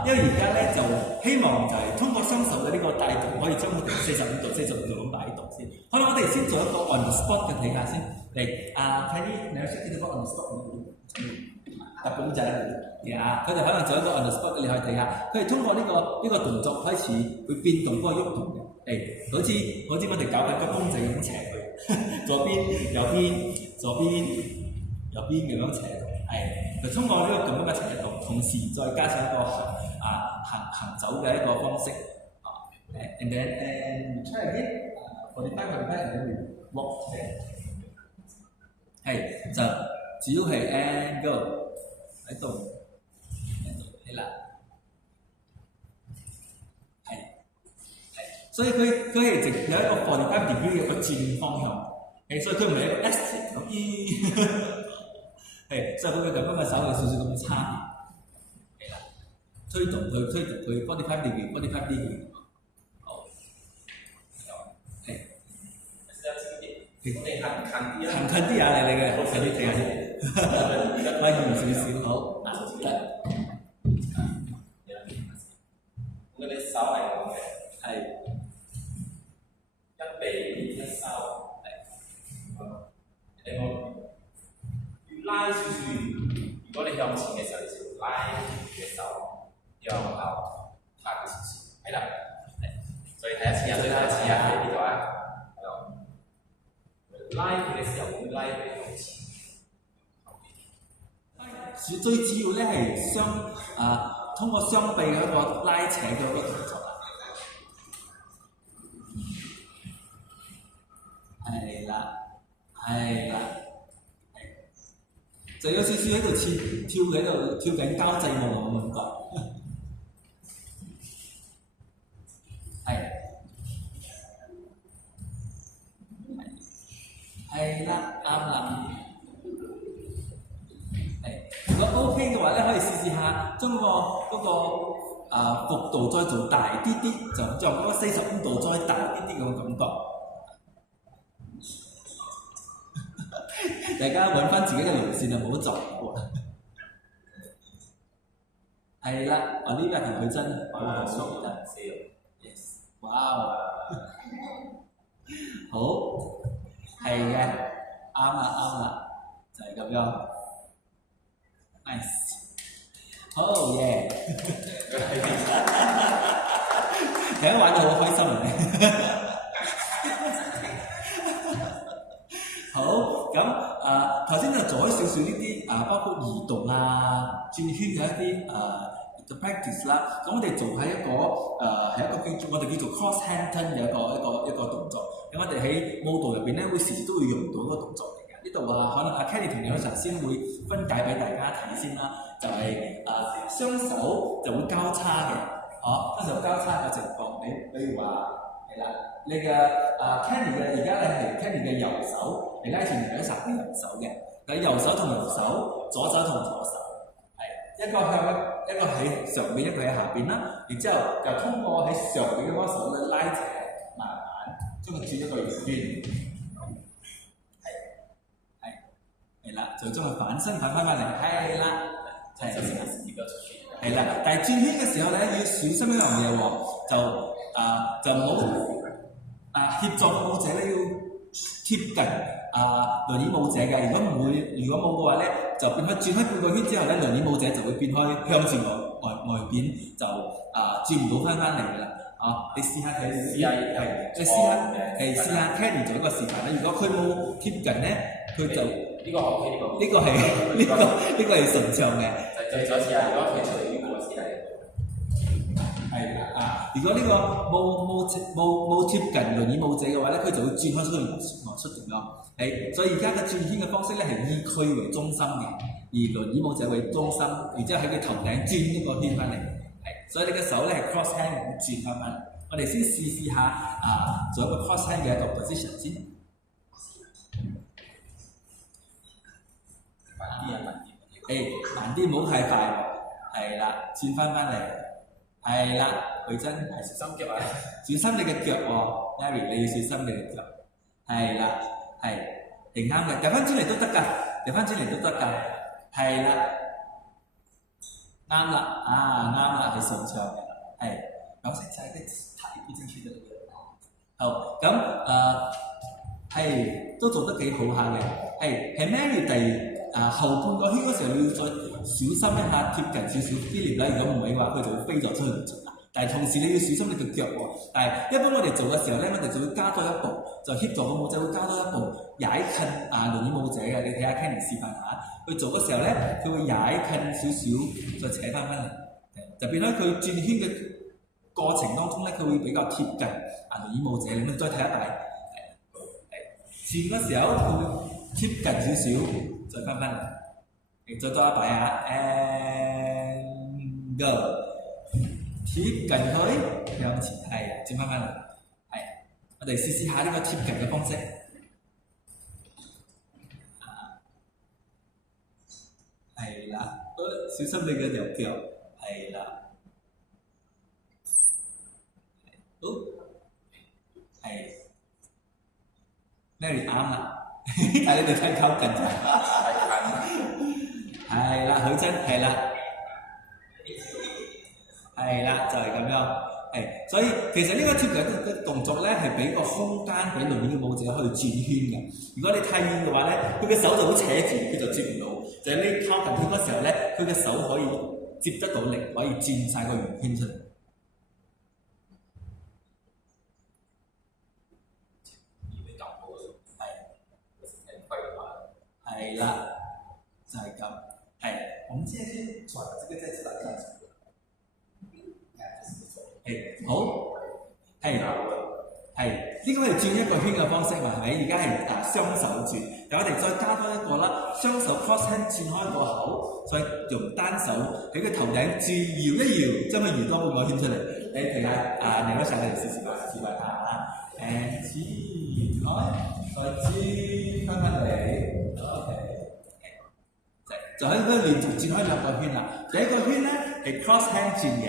而家咧就希望就係通過雙手嘅呢個帶動，可以將佢哋45度咁擺動先。可能我哋先做一個 on the spot 嘅睇下先。Kenny， 你有識呢個 on the spot 特別就係佢哋可能做一個 on the spot， 你可以睇下，佢哋通過呢個動作開始會變動嗰個喐動嘅。好似我哋搞緊個公仔咁扯佢，左邊右邊咁樣扯動，就通過呢個咁樣嘅扯動，同時再加上一個行走嘅一個方式，and then try again， 45 and then we walk there， 就只要係 and go 喺度，係啦。所以佢係直有一個45 degree 嘅一個轉方向，所以佢唔係一個 S 型咁，所以佢嘅咁樣嘅手有少少咁嘅差別，係啦，推動佢45 degree，好，你行近啲啊！行近啲啊！你嘅，近啲睇下先，拉遠少少，好，我哋手係咁嘅，一臂一手，拉少少。如果你向前嘅時候，你就拉你嘅手向後拍少少，係啦。所以睇一次啊，再睇一次啊，喺呢度啊。拉佢嘅時候會拉佢向前。最主要咧係通過雙臂嗰個拉扯嘅嗰個動作。係啦，係啦，就有少少喺度跳緊交際舞咁感覺。係啦，啱啦。如果 OK 嘅話咧，可以試下將嗰個幅度再做大啲啲，就嗰個45度再大啲啲咁嘅感覺。大家揾翻自己嘅路線就唔好撞過。係啦，我呢個同佢真好好熟得笑 ，yes， 哇！好，係嘅，啱啦，就係咁樣。Nice， 好耶！大家玩到好開心啊！好，咁頭先就做咗少少呢啲包括移動轉圈嘅一啲嘅 practice 啦。咁我哋做喺一個係一個我哋叫做 cross hand turn 嘅一個動作。咁我哋喺舞蹈入邊咧，會時時都會用到嗰個動作嚟嘅。呢度可能阿 Kenny 同你嗰陣先會分解俾大家睇先啦。就係雙手就會交叉嘅，雙手交叉嘅情況。比如話係啦，你嘅Kenny 嘅而家係 Kenny 嘅右手嚟拉住另一隻嘅右手嘅，你右手同右手，左手同左手，係一個喺上邊，一個喺下邊啦。然之後就通過喺上邊嘅嗰手咧拉扯，慢慢將佢轉一個圓圈，係啦，就將佢反身反翻嚟，係啦。係啦，但係轉圈嘅時候咧，要小心一樣嘢喎，就唔好協助舞者咧要貼近輪椅舞者嘅。如果冇嘅話咧，就變開轉開半個圈之後咧，輪椅舞者就會變開向住外邊就轉唔到翻嚟㗎啦。你試下睇，你試下 Kenny 做一個示範啦。如果佢冇貼近咧，佢就呢個 OK， 呢個係順暢嘅。就再試下，如果佢出嚟呢個先係。係啦如果呢個冇貼近輪椅舞者嘅話咧，佢就會轉開出去外出咁樣。所以而家嘅轉圈嘅方式咧係以佢為中心嘅，而輪椅舞者為中心，然之後喺佢頭頂轉一個圈翻嚟。所以你嘅手咧係 cross hand 咁轉翻翻嚟。我哋先試下做一個 cross hand 嘅一個 position 先。慢啲，唔好太快。係啦，轉翻嚟。係啦，佢真係小心腳啊！小心你嘅腳喎 ，Mary 你要小心你嘅腳。係啦，係啱嘅，掉翻轉嚟都得㗎，係啦，啱啦，係順暢嘅，係。然後再一個踏一步進去的。好，咁都做得幾好下嘅，係 Mary 後半個圈嗰時候，你要再小心一下，貼近少少 Philip 啦。如果唔係嘅話，佢就會飛咗出去啦。但係同時你要小心你嘅腳喎。但係一般我哋做嘅時候咧，我哋就會加多一步，就協助個舞者會加多一步，踩近輪椅舞者嘅。你睇下 Kenny 示範下，佢做嘅時候咧，佢會踩近少少，再扯翻嚟，就變咗佢轉圈嘅過程當中咧，佢會比較貼近輪椅舞者。你再睇一睇，轉嘅時候佢會貼近少少。再翻嚟，再多一擺and go， 貼近佢向前，係轉翻嚟，我哋試下呢個貼近嘅方式，係啦，小心你嘅右腳，係啦，好，係 ，Mary 啱啦。但係你哋太靠近咗，係啦，佢真係啦，就係咁樣，所以其實呢個貼嘅動作咧係俾個空間俾裏面嘅舞者去轉圈嘅。如果你太遠嘅話咧，佢嘅手就會扯住，佢就接唔到。就係你靠近佢嗰時候咧，佢嘅手可以接得到力，可以轉晒個圓圈出嚟。係啦，就係咁。係，我們現在先轉這個再次來看。好，係呢個係轉一個圈嘅方式嘛，係咪？而家係雙手轉，但我哋再加多一個啦，雙手 cross hand 轉開個口，再用單手喺個頭頂轉搖一搖，將個耳朵半個圈出嚟。你睇下另一上嚟試試下啊，轉開，再轉翻嚟 ，OK。就喺度連續轉開兩個圈啦。第一個圈咧係 cross hand 轉嘅，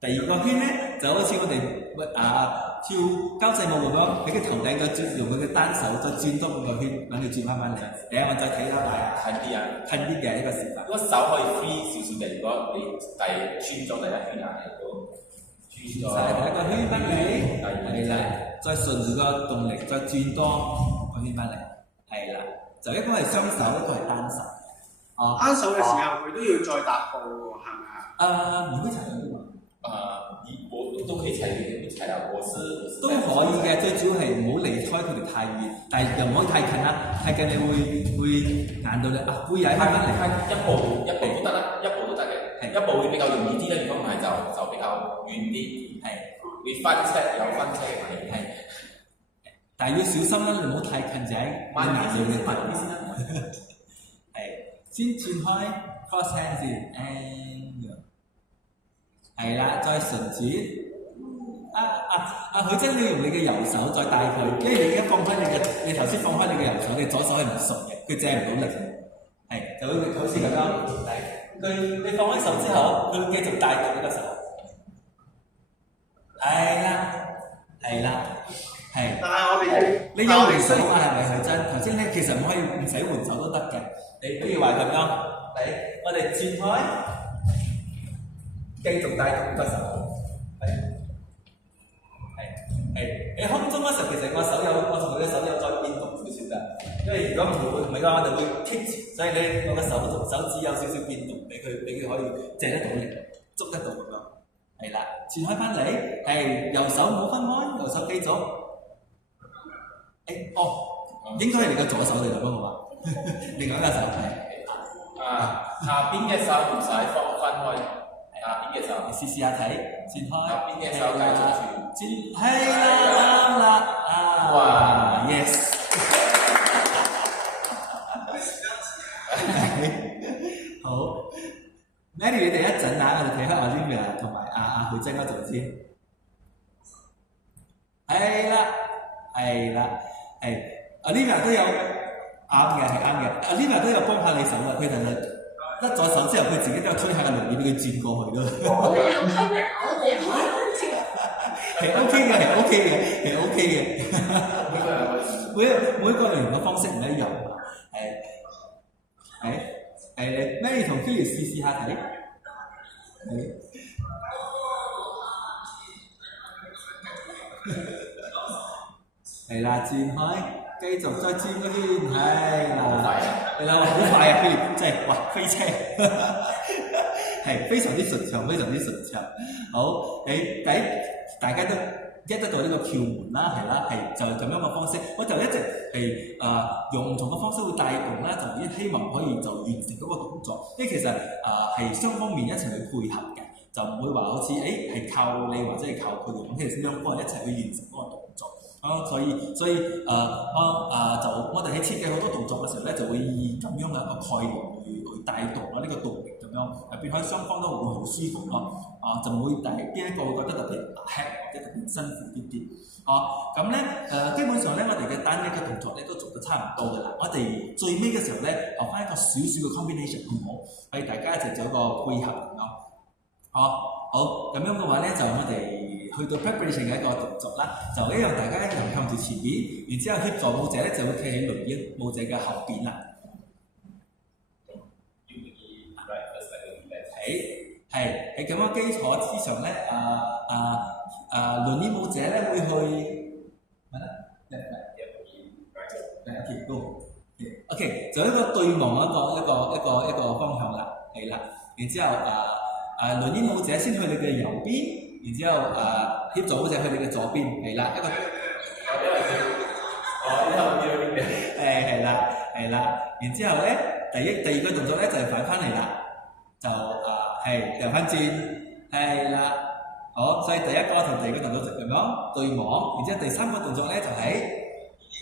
第二個圈咧就好似我哋跳交際舞咁樣，喺佢頭頂再轉，用佢嘅單手再轉多半個圈，等佢轉翻嚟。我再睇下近啲啊，近啲嘅呢個示範。個手可以 free 少少嘅，如果你穿咗第一圈啊，穿咗第一個圈翻嚟，係啦，再順住個動力再轉多個圈翻嚟，係啦，就一個係雙手，一個係單手。單手嘅時候，佢都要再踏步喎，係咪啊？你會踩到嗎？我都可以踩啊，我都可以嘅，最主要係唔好離開佢哋太遠，但係又唔可以太近啦，太近你會硬到你會踩翻嚟。一步都得啦，一步都得嘅，一步會比較容易啲啦，如果唔係就比較遠啲。你翻 step 有分車嘅，但係要小心啦，你唔好太近仔，慢啲先，先轉開 cross hand 先，係啦，再順轉。許真，你用你嘅右手再帶佢，因為你而家放開你頭先放開你嘅右手，你左手係唔熟嘅，佢借唔到力，就會好似咁樣。你放開手之後，佢會繼續帶動呢個手。係啦，但係我哋你有回手係咪許真？頭先咧其實唔使換手都得嘅。你譬如話咁樣，我哋轉開，繼續帶動個手，你空中嗰時候，其實我同佢嘅手有再變動少少㗎，因為如果唔係嘅話，我哋會棘住，所以我嘅手指有少少變動，俾佢可以借得到力，捉得到咁樣，係啦，轉開翻嚟，右手冇分開，右手繼續，應該係你嘅左手嚟㗎嘛？另外一個手下邊嘅手唔使分開，下邊嘅手試下睇，轉開，下邊嘅手繼續轉，係啦，哇 ，yes， 好 ，Mary 你哋一陣我哋睇下Olivia同埋許真嗰度先，係啦，Olivia 都有。啱嘅，Olivia 都有幫下你手啦，佢就甩咗手之後，佢自己都有推下個輪椅俾佢轉過去咯。係 OK 嘅。每個人嘅方式唔一樣。Mary 同 Phil 試下睇。係啦，轉開。繼續再轉個圈，係啦，好快啊！真係哇，飛車，係非常之順暢，好，大家都 get 得到呢個竅門啦，係就係咁樣嘅方式，我就一直係用唔同嘅方式去帶動啦，就希望可以就完成嗰個動作，因為其實係雙方面一齊去配合嘅，就唔會話好似係靠你或者係靠佢哋，咁其實雙方人一齊去完成嗰個動作。所以就我哋喺設計好多動作嘅時候咧，就會以咁樣嘅一個概念去帶動呢個動力咁樣，變開雙方都會好舒服咯。就唔會邊一個會覺得特別吃或者特別辛苦啲。咁咧基本上咧，我哋嘅單一嘅動作咧都做得差唔多㗎啦。我哋最尾嘅時候咧，學翻一個少少嘅 combination 好唔好？俾大家一齊做一個配合咁樣。好，咁樣嘅話咧，就我哋去到 preparation 嘅一個動作啦，就一樣大家一樣向住前邊，然之後協助舞者咧就會企喺輪椅舞者嘅後邊啦。喺喺咁嘅基礎之上咧，輪椅舞者咧會去，OK go，OK，就一個對望一個方向啦，係啦，然之後輪椅舞者先去你嘅右邊，然之後協助舞者去你嘅左邊，係啦，一個。係啦，然之後咧，第二個動作咧就係反翻嚟啦，就係掉翻轉，係啦，好，所以第一個同第二個動作就咁樣對望，然之後第三個動作咧就係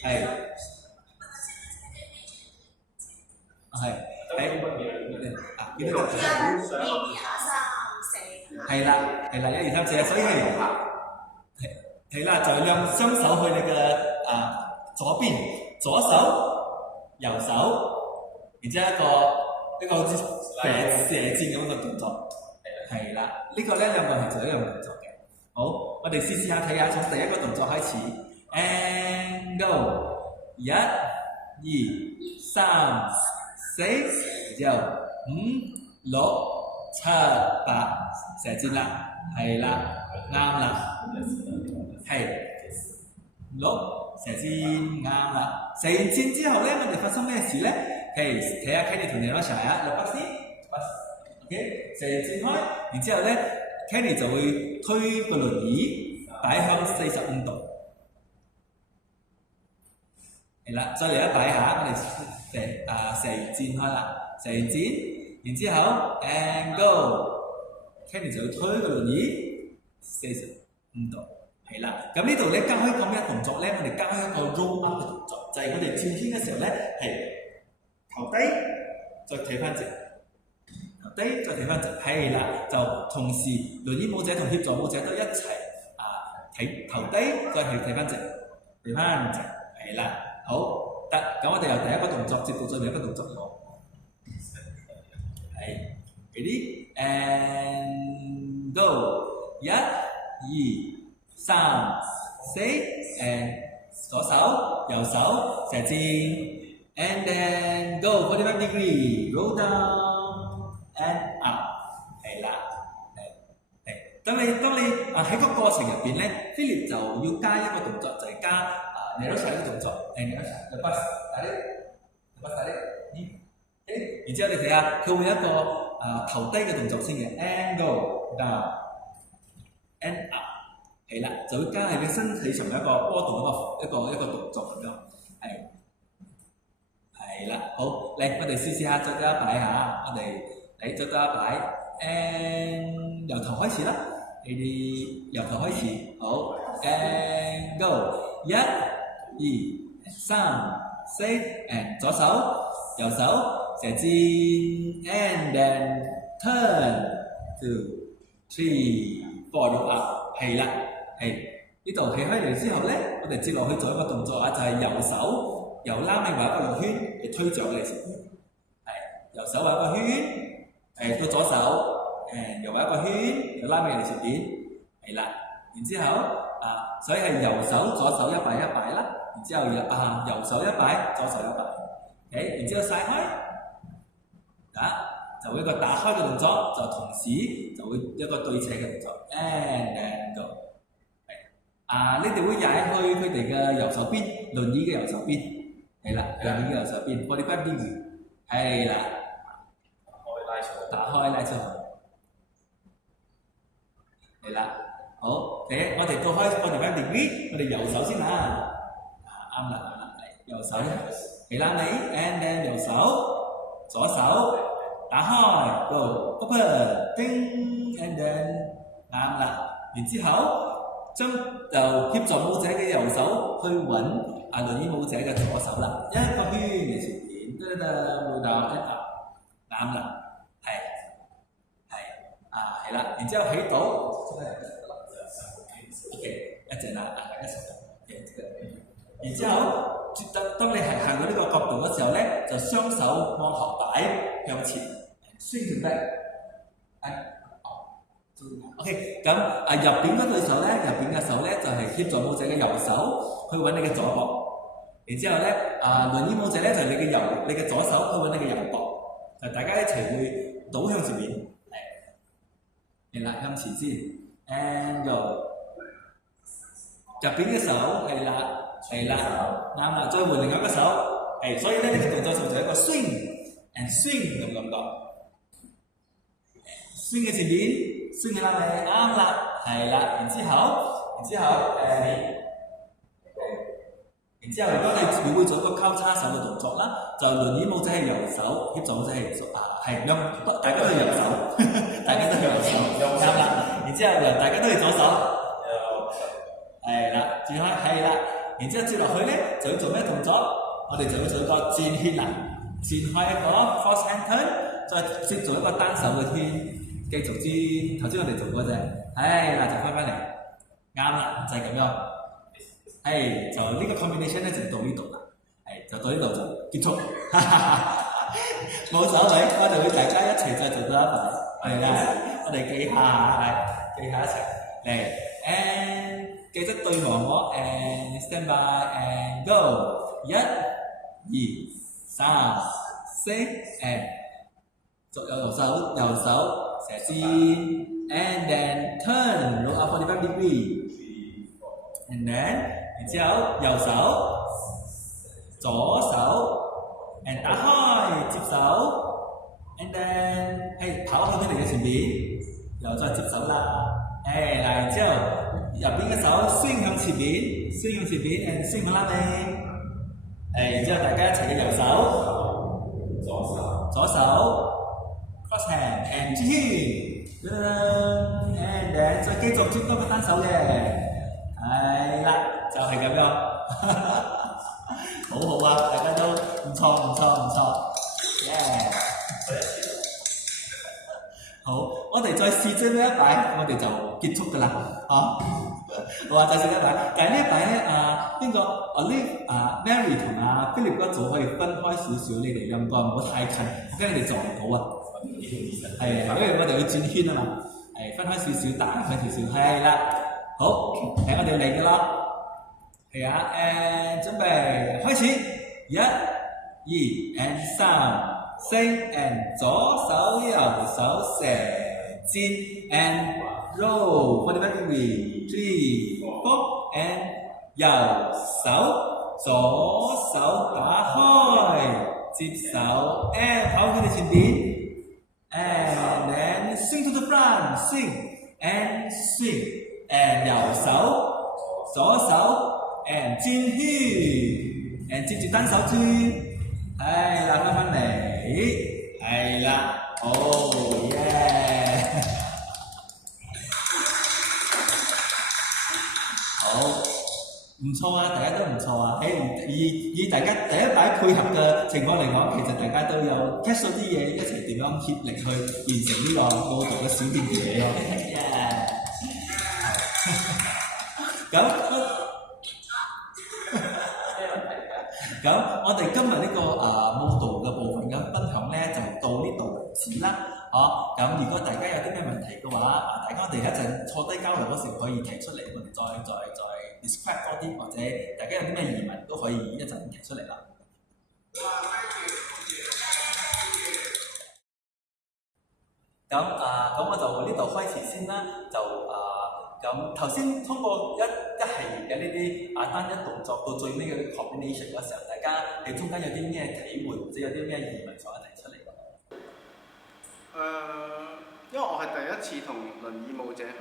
係啦，1、2、3、4，所以係啦，就讓雙手去你嘅左邊，左手。右手，然之後一個好似射箭咁嘅動作，係啦，呢個咧兩個係做一樣動作嘅。好，我哋試下睇下，從第一個動作開始 ，and go， 1、2、3、4，然之後5、6、7、8，射箭啦，係啦，啱啦，係6。射箭啱啦！射完箭之後咧，我哋發生咩事咧？睇下 Kenny 同你一齊啊，落筆先，OK， 射完箭開，然之後咧 ，Kenny 就會推個輪椅擺向45度，係啦，再嚟一擺下，我哋射完箭開啦，射完箭，然之後 and go，Kenny 就會推個輪椅45度。係啦，咁呢度咧加開一個咩動作咧？我哋加開一個 roll up 嘅動作，就係我哋跳天嘅時候咧，係頭低再睇翻直，頭低再睇翻直，係啦，就同時輪椅舞者同協助舞者都一齊睇頭低再睇翻直，睇翻直，係啦，好得，咁我哋由第一個動作接到最後一個動作好，係 ready and go， 1、2、3、4 and 左手、右手射箭 and then go 45 degree roll down and up 係啦，係。當你喺個過程入邊咧 ，Philip 就要加一個動作，就係加narrow side 嘅動作 and narrow side 嘅 bus 打啲，然之後你睇下佢會有一個頭低嘅動作先嘅 and go down and up。係啦，就會加喺你身體上一個波動一個動作咁樣，係啦，好嚟，我哋試下再加一擺下，我哋嚟再加一擺 ，and 由頭開始啦，你哋由頭開始，好 ，and go， 1、2、3、4 and 左手、右手射箭 ，and then turn 2、3、4 roll up， 係啦。係呢度起開嚟之後咧，我哋接落去做一個動作就係右手由拉尾畫一個圓圈嚟推着你先，係右手畫一個圈，到左手又畫一個圈，又拉尾嚟前邊，係啦，然之後所以係右手左手一擺啦，然之後右手一擺，左手一擺，然之後曬開，就會一個打開嘅動作，就同時就會一個對斜嘅動作 ，and then go。你哋會踩去佢哋嘅右手邊，輪椅嘅右手邊，係啦，輪椅嘅右手邊，45 degree，係啦，打開拉出去，係啦，好，我哋到開45 degree，我哋右手先啦，啱啦，右手，係啦你 ，and then 右手，左手，打開 ，go open， 叮 ，and then 啱啦，然之後。將就協助舞者嘅右手去揾輪椅舞者嘅左手啦，一個圈嘅前邊，冇打一下，啱啦，係啦，然之後起到 ，OK， 一陣啦，一陣，然之後當你係行到呢個角度嘅時候咧，就雙手往後擺向前 ，swing back。OK， 咁入邊嗰對手咧，入邊嘅手咧就係協助舞者嘅右手去揾你嘅左膊，然之後咧輪椅舞者咧就係你嘅左手去揾你嘅右膊，就大家一齊會倒向前面，係啦，向前先，and go。入邊嘅手係啦，係啦，啱啦，再換另外一個手，係，所以咧呢個動作就係一個 swing and swing 咁感覺。swing 嘅前邊，swing 嘅啦咪啱啦，係啦，然之後如果你會做一個交叉手嘅動作啦，就輪椅舞者係右手，協助舞者係大家都係右手，大家都係右手，啱啦。然之後大家都係左手。係啦，轉開係啦，然之後接落去咧就要做咩動作？我哋就要做一個轉圈啦，轉開一個 cross hand turn， 再接做一個單手嘅圈，繼續轉。頭先我哋做嗰隻，係啦，就翻嚟，啱啦，就係咁樣。係就呢個 combination 咧就到呢度啦，係就到呢度就結束。冇所謂，我哋會大家一齊再做多一排，係啦，我哋記下一齊嚟 and。記得對望我 and stand by and go 1、2、3、4 and 右手射箭 and then turn roll up 45 degree and then 然之後右手左手 and 打開接手 and then 跑向佢哋嘅前邊又再接手啦，嗱然之後。入邊嘅手 swing 向前邊 ，swing 向前邊 ，and swing 向拉尾。然之後大家一齊嘅右手，左手 ，cross hand and 轉，and then 再繼續接多個單手嘅，係啦，就係咁樣，好好啊，大家都唔錯，耶！好，我哋再試最尾一擺，我哋就結束㗎啦，好啊，再試一擺。但係呢一擺咧，邊個Mary 同Philip 嗰組可以分開少少，你哋兩個唔好太近，我驚你哋撞到啊。係，因為我哋要轉圈啊嘛，係分開少少，打開條線，係啦。好，係我哋嚟㗎啦。係啊，準備開始，1、2 and 3。Sing and 左手右手射箭 and roll 45 degree 3、4 and 右手左手打開接手 and 跑佢哋前邊 and then swing to the front swing and swing and 右手左手 and 轉圈 and 接住單手轉。係啦，翻嚟，係啦，好耶！好，唔錯啊，大家都唔錯啊。以大家第一擺配合嘅情況嚟講，其實大家都有 catch 到啲嘢，一齊點樣協力去完成呢個舞蹈嘅小電影咯。咁我哋今日呢個舞蹈嘅部分嘅分享咧，就到呢度為止啦。咁如果大家有啲咩問題嘅話，大家我哋一陣坐低交流嗰時可以提出嚟，我哋再 describe 多啲，或者大家有啲咩疑問都可以一陣提出嚟啦。咁我就呢度開始先啦，咁頭先通過一系列嘅呢啲單一動作到最尾嘅 combination 嗰時候，大家喺中間有啲咩體會，或者有啲咩疑問想提出嚟？因為我係第一次同輪椅舞者去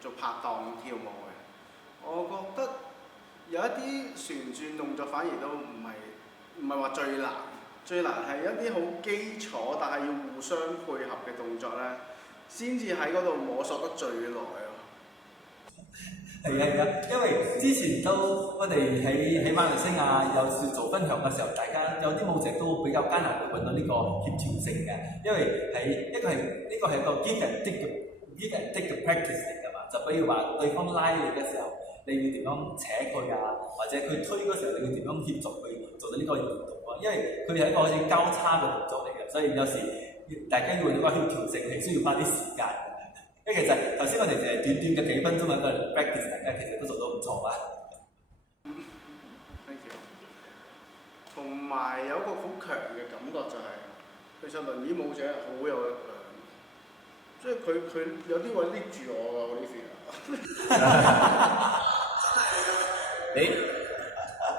做拍檔跳舞嘅，我覺得有一啲旋轉動作反而都唔係話最難，最難係一啲好基礎但係要互相配合嘅動作咧，先至喺嗰度摸索得最耐咯。係啊，因為之前我哋喺馬來西亞有時做分享嘅時候，大家有啲舞者都比較艱難去揾到呢個協調性嘅，因為呢個係一個 give and take 嘅 practice 嚟㗎嘛。就比如話對方拉你嘅時候，你要點樣扯佢啊，或者佢推嗰時候，你要點樣協助佢做到呢個移動啊？因為佢係一個好似交叉嘅動作嚟嘅，所以有時大家要揾到個協調性係需要花啲時間。因為其實頭先我哋淨係短嘅幾分鐘嘅 practice， 大家其實都做到唔錯啊。Thank you。同埋有一個好強嘅感覺就係、其實輪椅舞者好有力量，即係佢有啲位拎住我㗎，我啲 feel。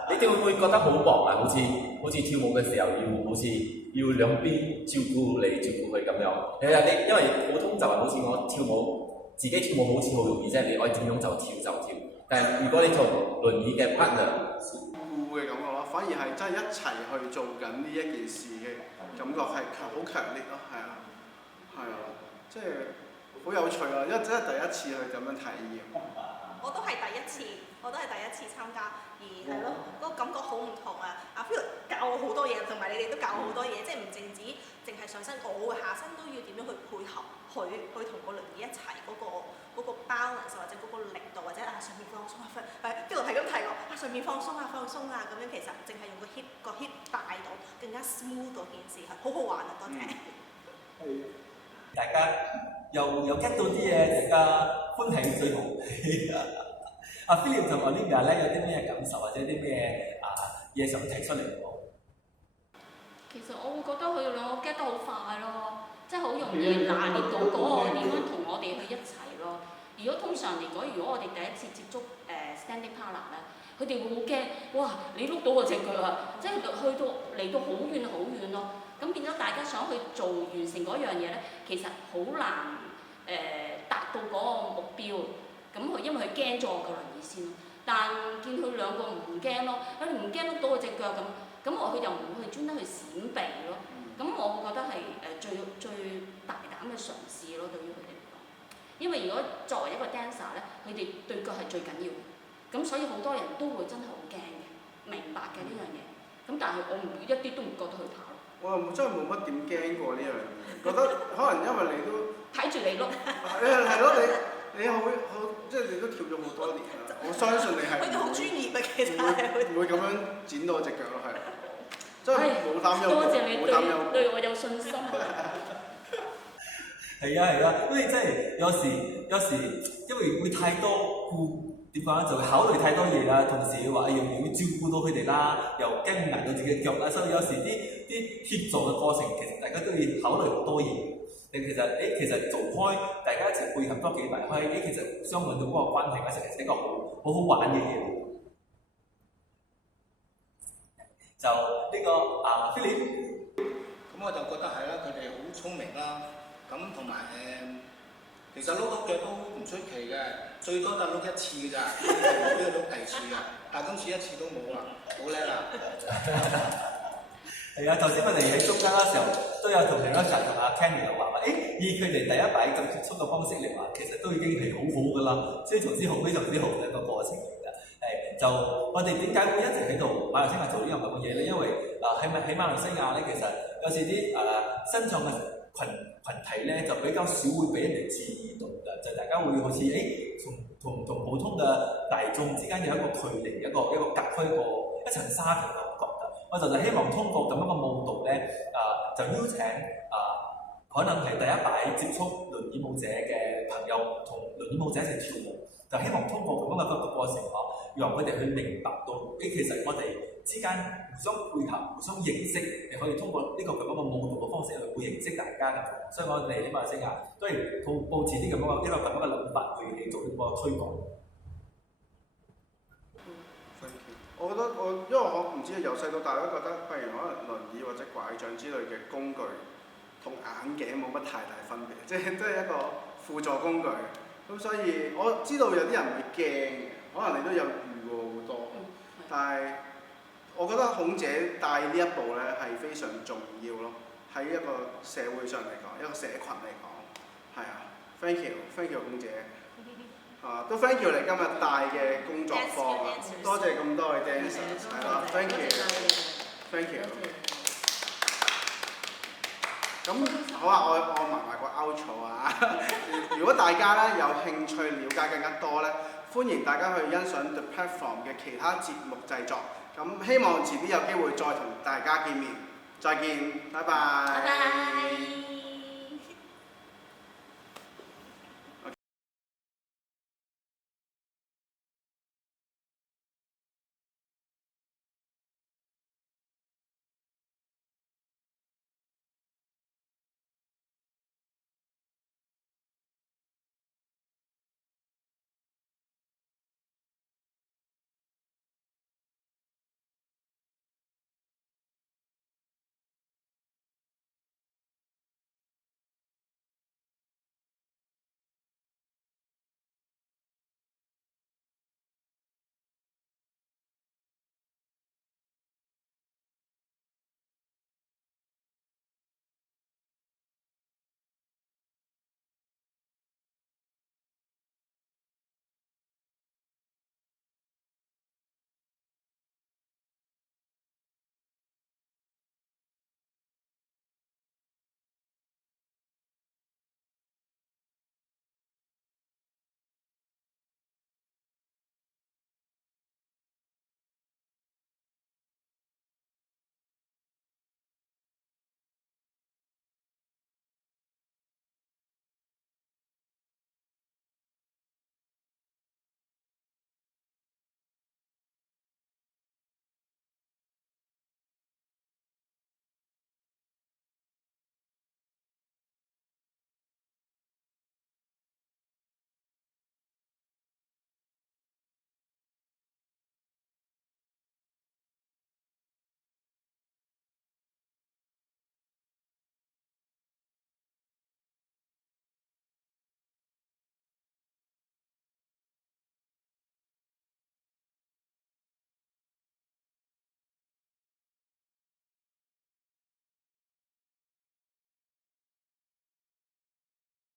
你哋會唔會覺得好忙啊？好似跳舞嘅時候要兩邊照顧你照顧佢咁樣。你因為普通就係好似我跳舞，自己跳舞好似好容易啫，你愛點樣就跳就跳。但係如果你同輪椅嘅 partner，顧嘅感覺咯，反而係真係一齊去做緊呢一件事嘅感覺係好強烈咯，係啊，即係好有趣啊！因為真係第一次去咁樣體驗。我都係第一次參加，而係咯，嗰個感覺好唔同啊！阿 Phil 教我好多嘢，同埋你哋都教我好多嘢，即係唔淨止淨係上身，我嘅下身都要點樣去配合佢，去同個輪椅一齊嗰個 balance 或者嗰個力度，或者上面放鬆啊，Phil 係咁提我上面放鬆啊咁樣，其實淨係用個 hip 帶到更加 smooth 嗰件事係好好玩啊！多謝。大家又 get 到啲嘢，大家歡喜最好。阿 Philip 同 Olivia 咧有啲咩感受或者啲咩嘢想提出嚟講？其實我會覺得佢哋兩個 get 得好快咯，即係好容易拿捏到嗰個點樣同我哋去一齊咯。如果通常嚟講，如果我哋第一次接觸standing partner 咧，佢哋會好驚，哇！你碌到我隻腳啊，即係嚟到好遠咯。咁變咗大家想去完成嗰樣嘢咧，其實好難達到嗰個目標。咁因為佢驚咗我個輪椅先咯，但見佢兩個唔驚咯，佢唔驚碌到我隻腳咁佢又唔會專登去閃避咯。咁我會覺得係最大膽嘅嘗試咯，對於佢哋嚟講。因為如果作為一個 dancer 咧，佢哋對腳係最緊要嘅，咁所以好多人都會真係好驚嘅，明白嘅呢樣嘢。咁但係我一啲都唔覺得佢怕咯。我又真係冇乜點驚過呢樣嘢，覺得可能因為你都睇住你咯。係咯，你好即係你都跳咗好多年啦，我相信你係佢哋好專業嘅，其實唔會咁樣剪到隻腳咯，係真係冇擔憂，多謝你冇擔憂對我有信心。係啊，因為真係有時因為會太多點講咧，就會考慮太多嘢啦，同時話要照顧到佢哋啦，又驚捱到自己嘅腳啦，所以有時啲協助嘅過程，其實大家都要考慮好多嘢。其實做開，大家一齊配合多幾大開，其實相揾到嗰個關係，其實係一個好玩嘅嘢。就呢個Philip，咁我就覺得係啦，佢哋好聰明啦，咁同埋其實碌到腳都唔出奇嘅，最多就碌一次嘅咋，冇邊度碌第二次嘅，但係今次一次都冇啦，好叻啦！係啊，頭先我哋喺中間嗰時候都有同 Teresa 同阿 Kenny 又話以佢哋第一擺咁接觸嘅方式嚟話，其實都已經係好㗎啦，非常之好嘅一個過程嚟㗎。就我哋點解會一直喺度馬來西亞做呢樣咁嘅嘢咧？因為喺馬來西亞咧，其實有時啲身障嘅群體咧就比較少會俾人哋注意到㗎，就大家會好似同普通嘅大眾之間有一個距離，一個隔開一層紗嘅感覺。我就希望通過咁樣嘅舞蹈咧，就邀請可能係第一擺接觸輪椅舞者嘅朋友同輪椅舞者一齊跳舞，就希望通過咁樣嘅過程讓佢哋去明白到，其實我哋之間互相配合、互相認識，你可以通過呢個咁樣嘅舞蹈嘅方式去認識大家嘅。所以我哋喺馬來西亞都係抱持啲咁樣嘅諗法去做呢個推廣。我覺得因為我唔知由細到大都覺得，譬如可能輪椅或者拐杖之類嘅工具，同眼鏡冇乜太大分別，即係都係一個輔助工具。咁所以我知道有啲人會驚嘅，可能你都有遇過好多。但係我覺得孔姐帶呢一步咧係非常重要咯，喺一個社會上嚟講，一個社群嚟講，係啊 ，thank you 孔姐。都 thank you 你今日帶嘅工作坊啊，多謝咁多位 dancers， 係啦 ，thank you。咁好啊，我埋個 outro 啊。如果大家咧有興趣了解更加多咧，歡迎大家去欣賞 The Platform 嘅其他節目製作。咁希望遲啲有機會再同大家見面，再見，拜拜。拜拜。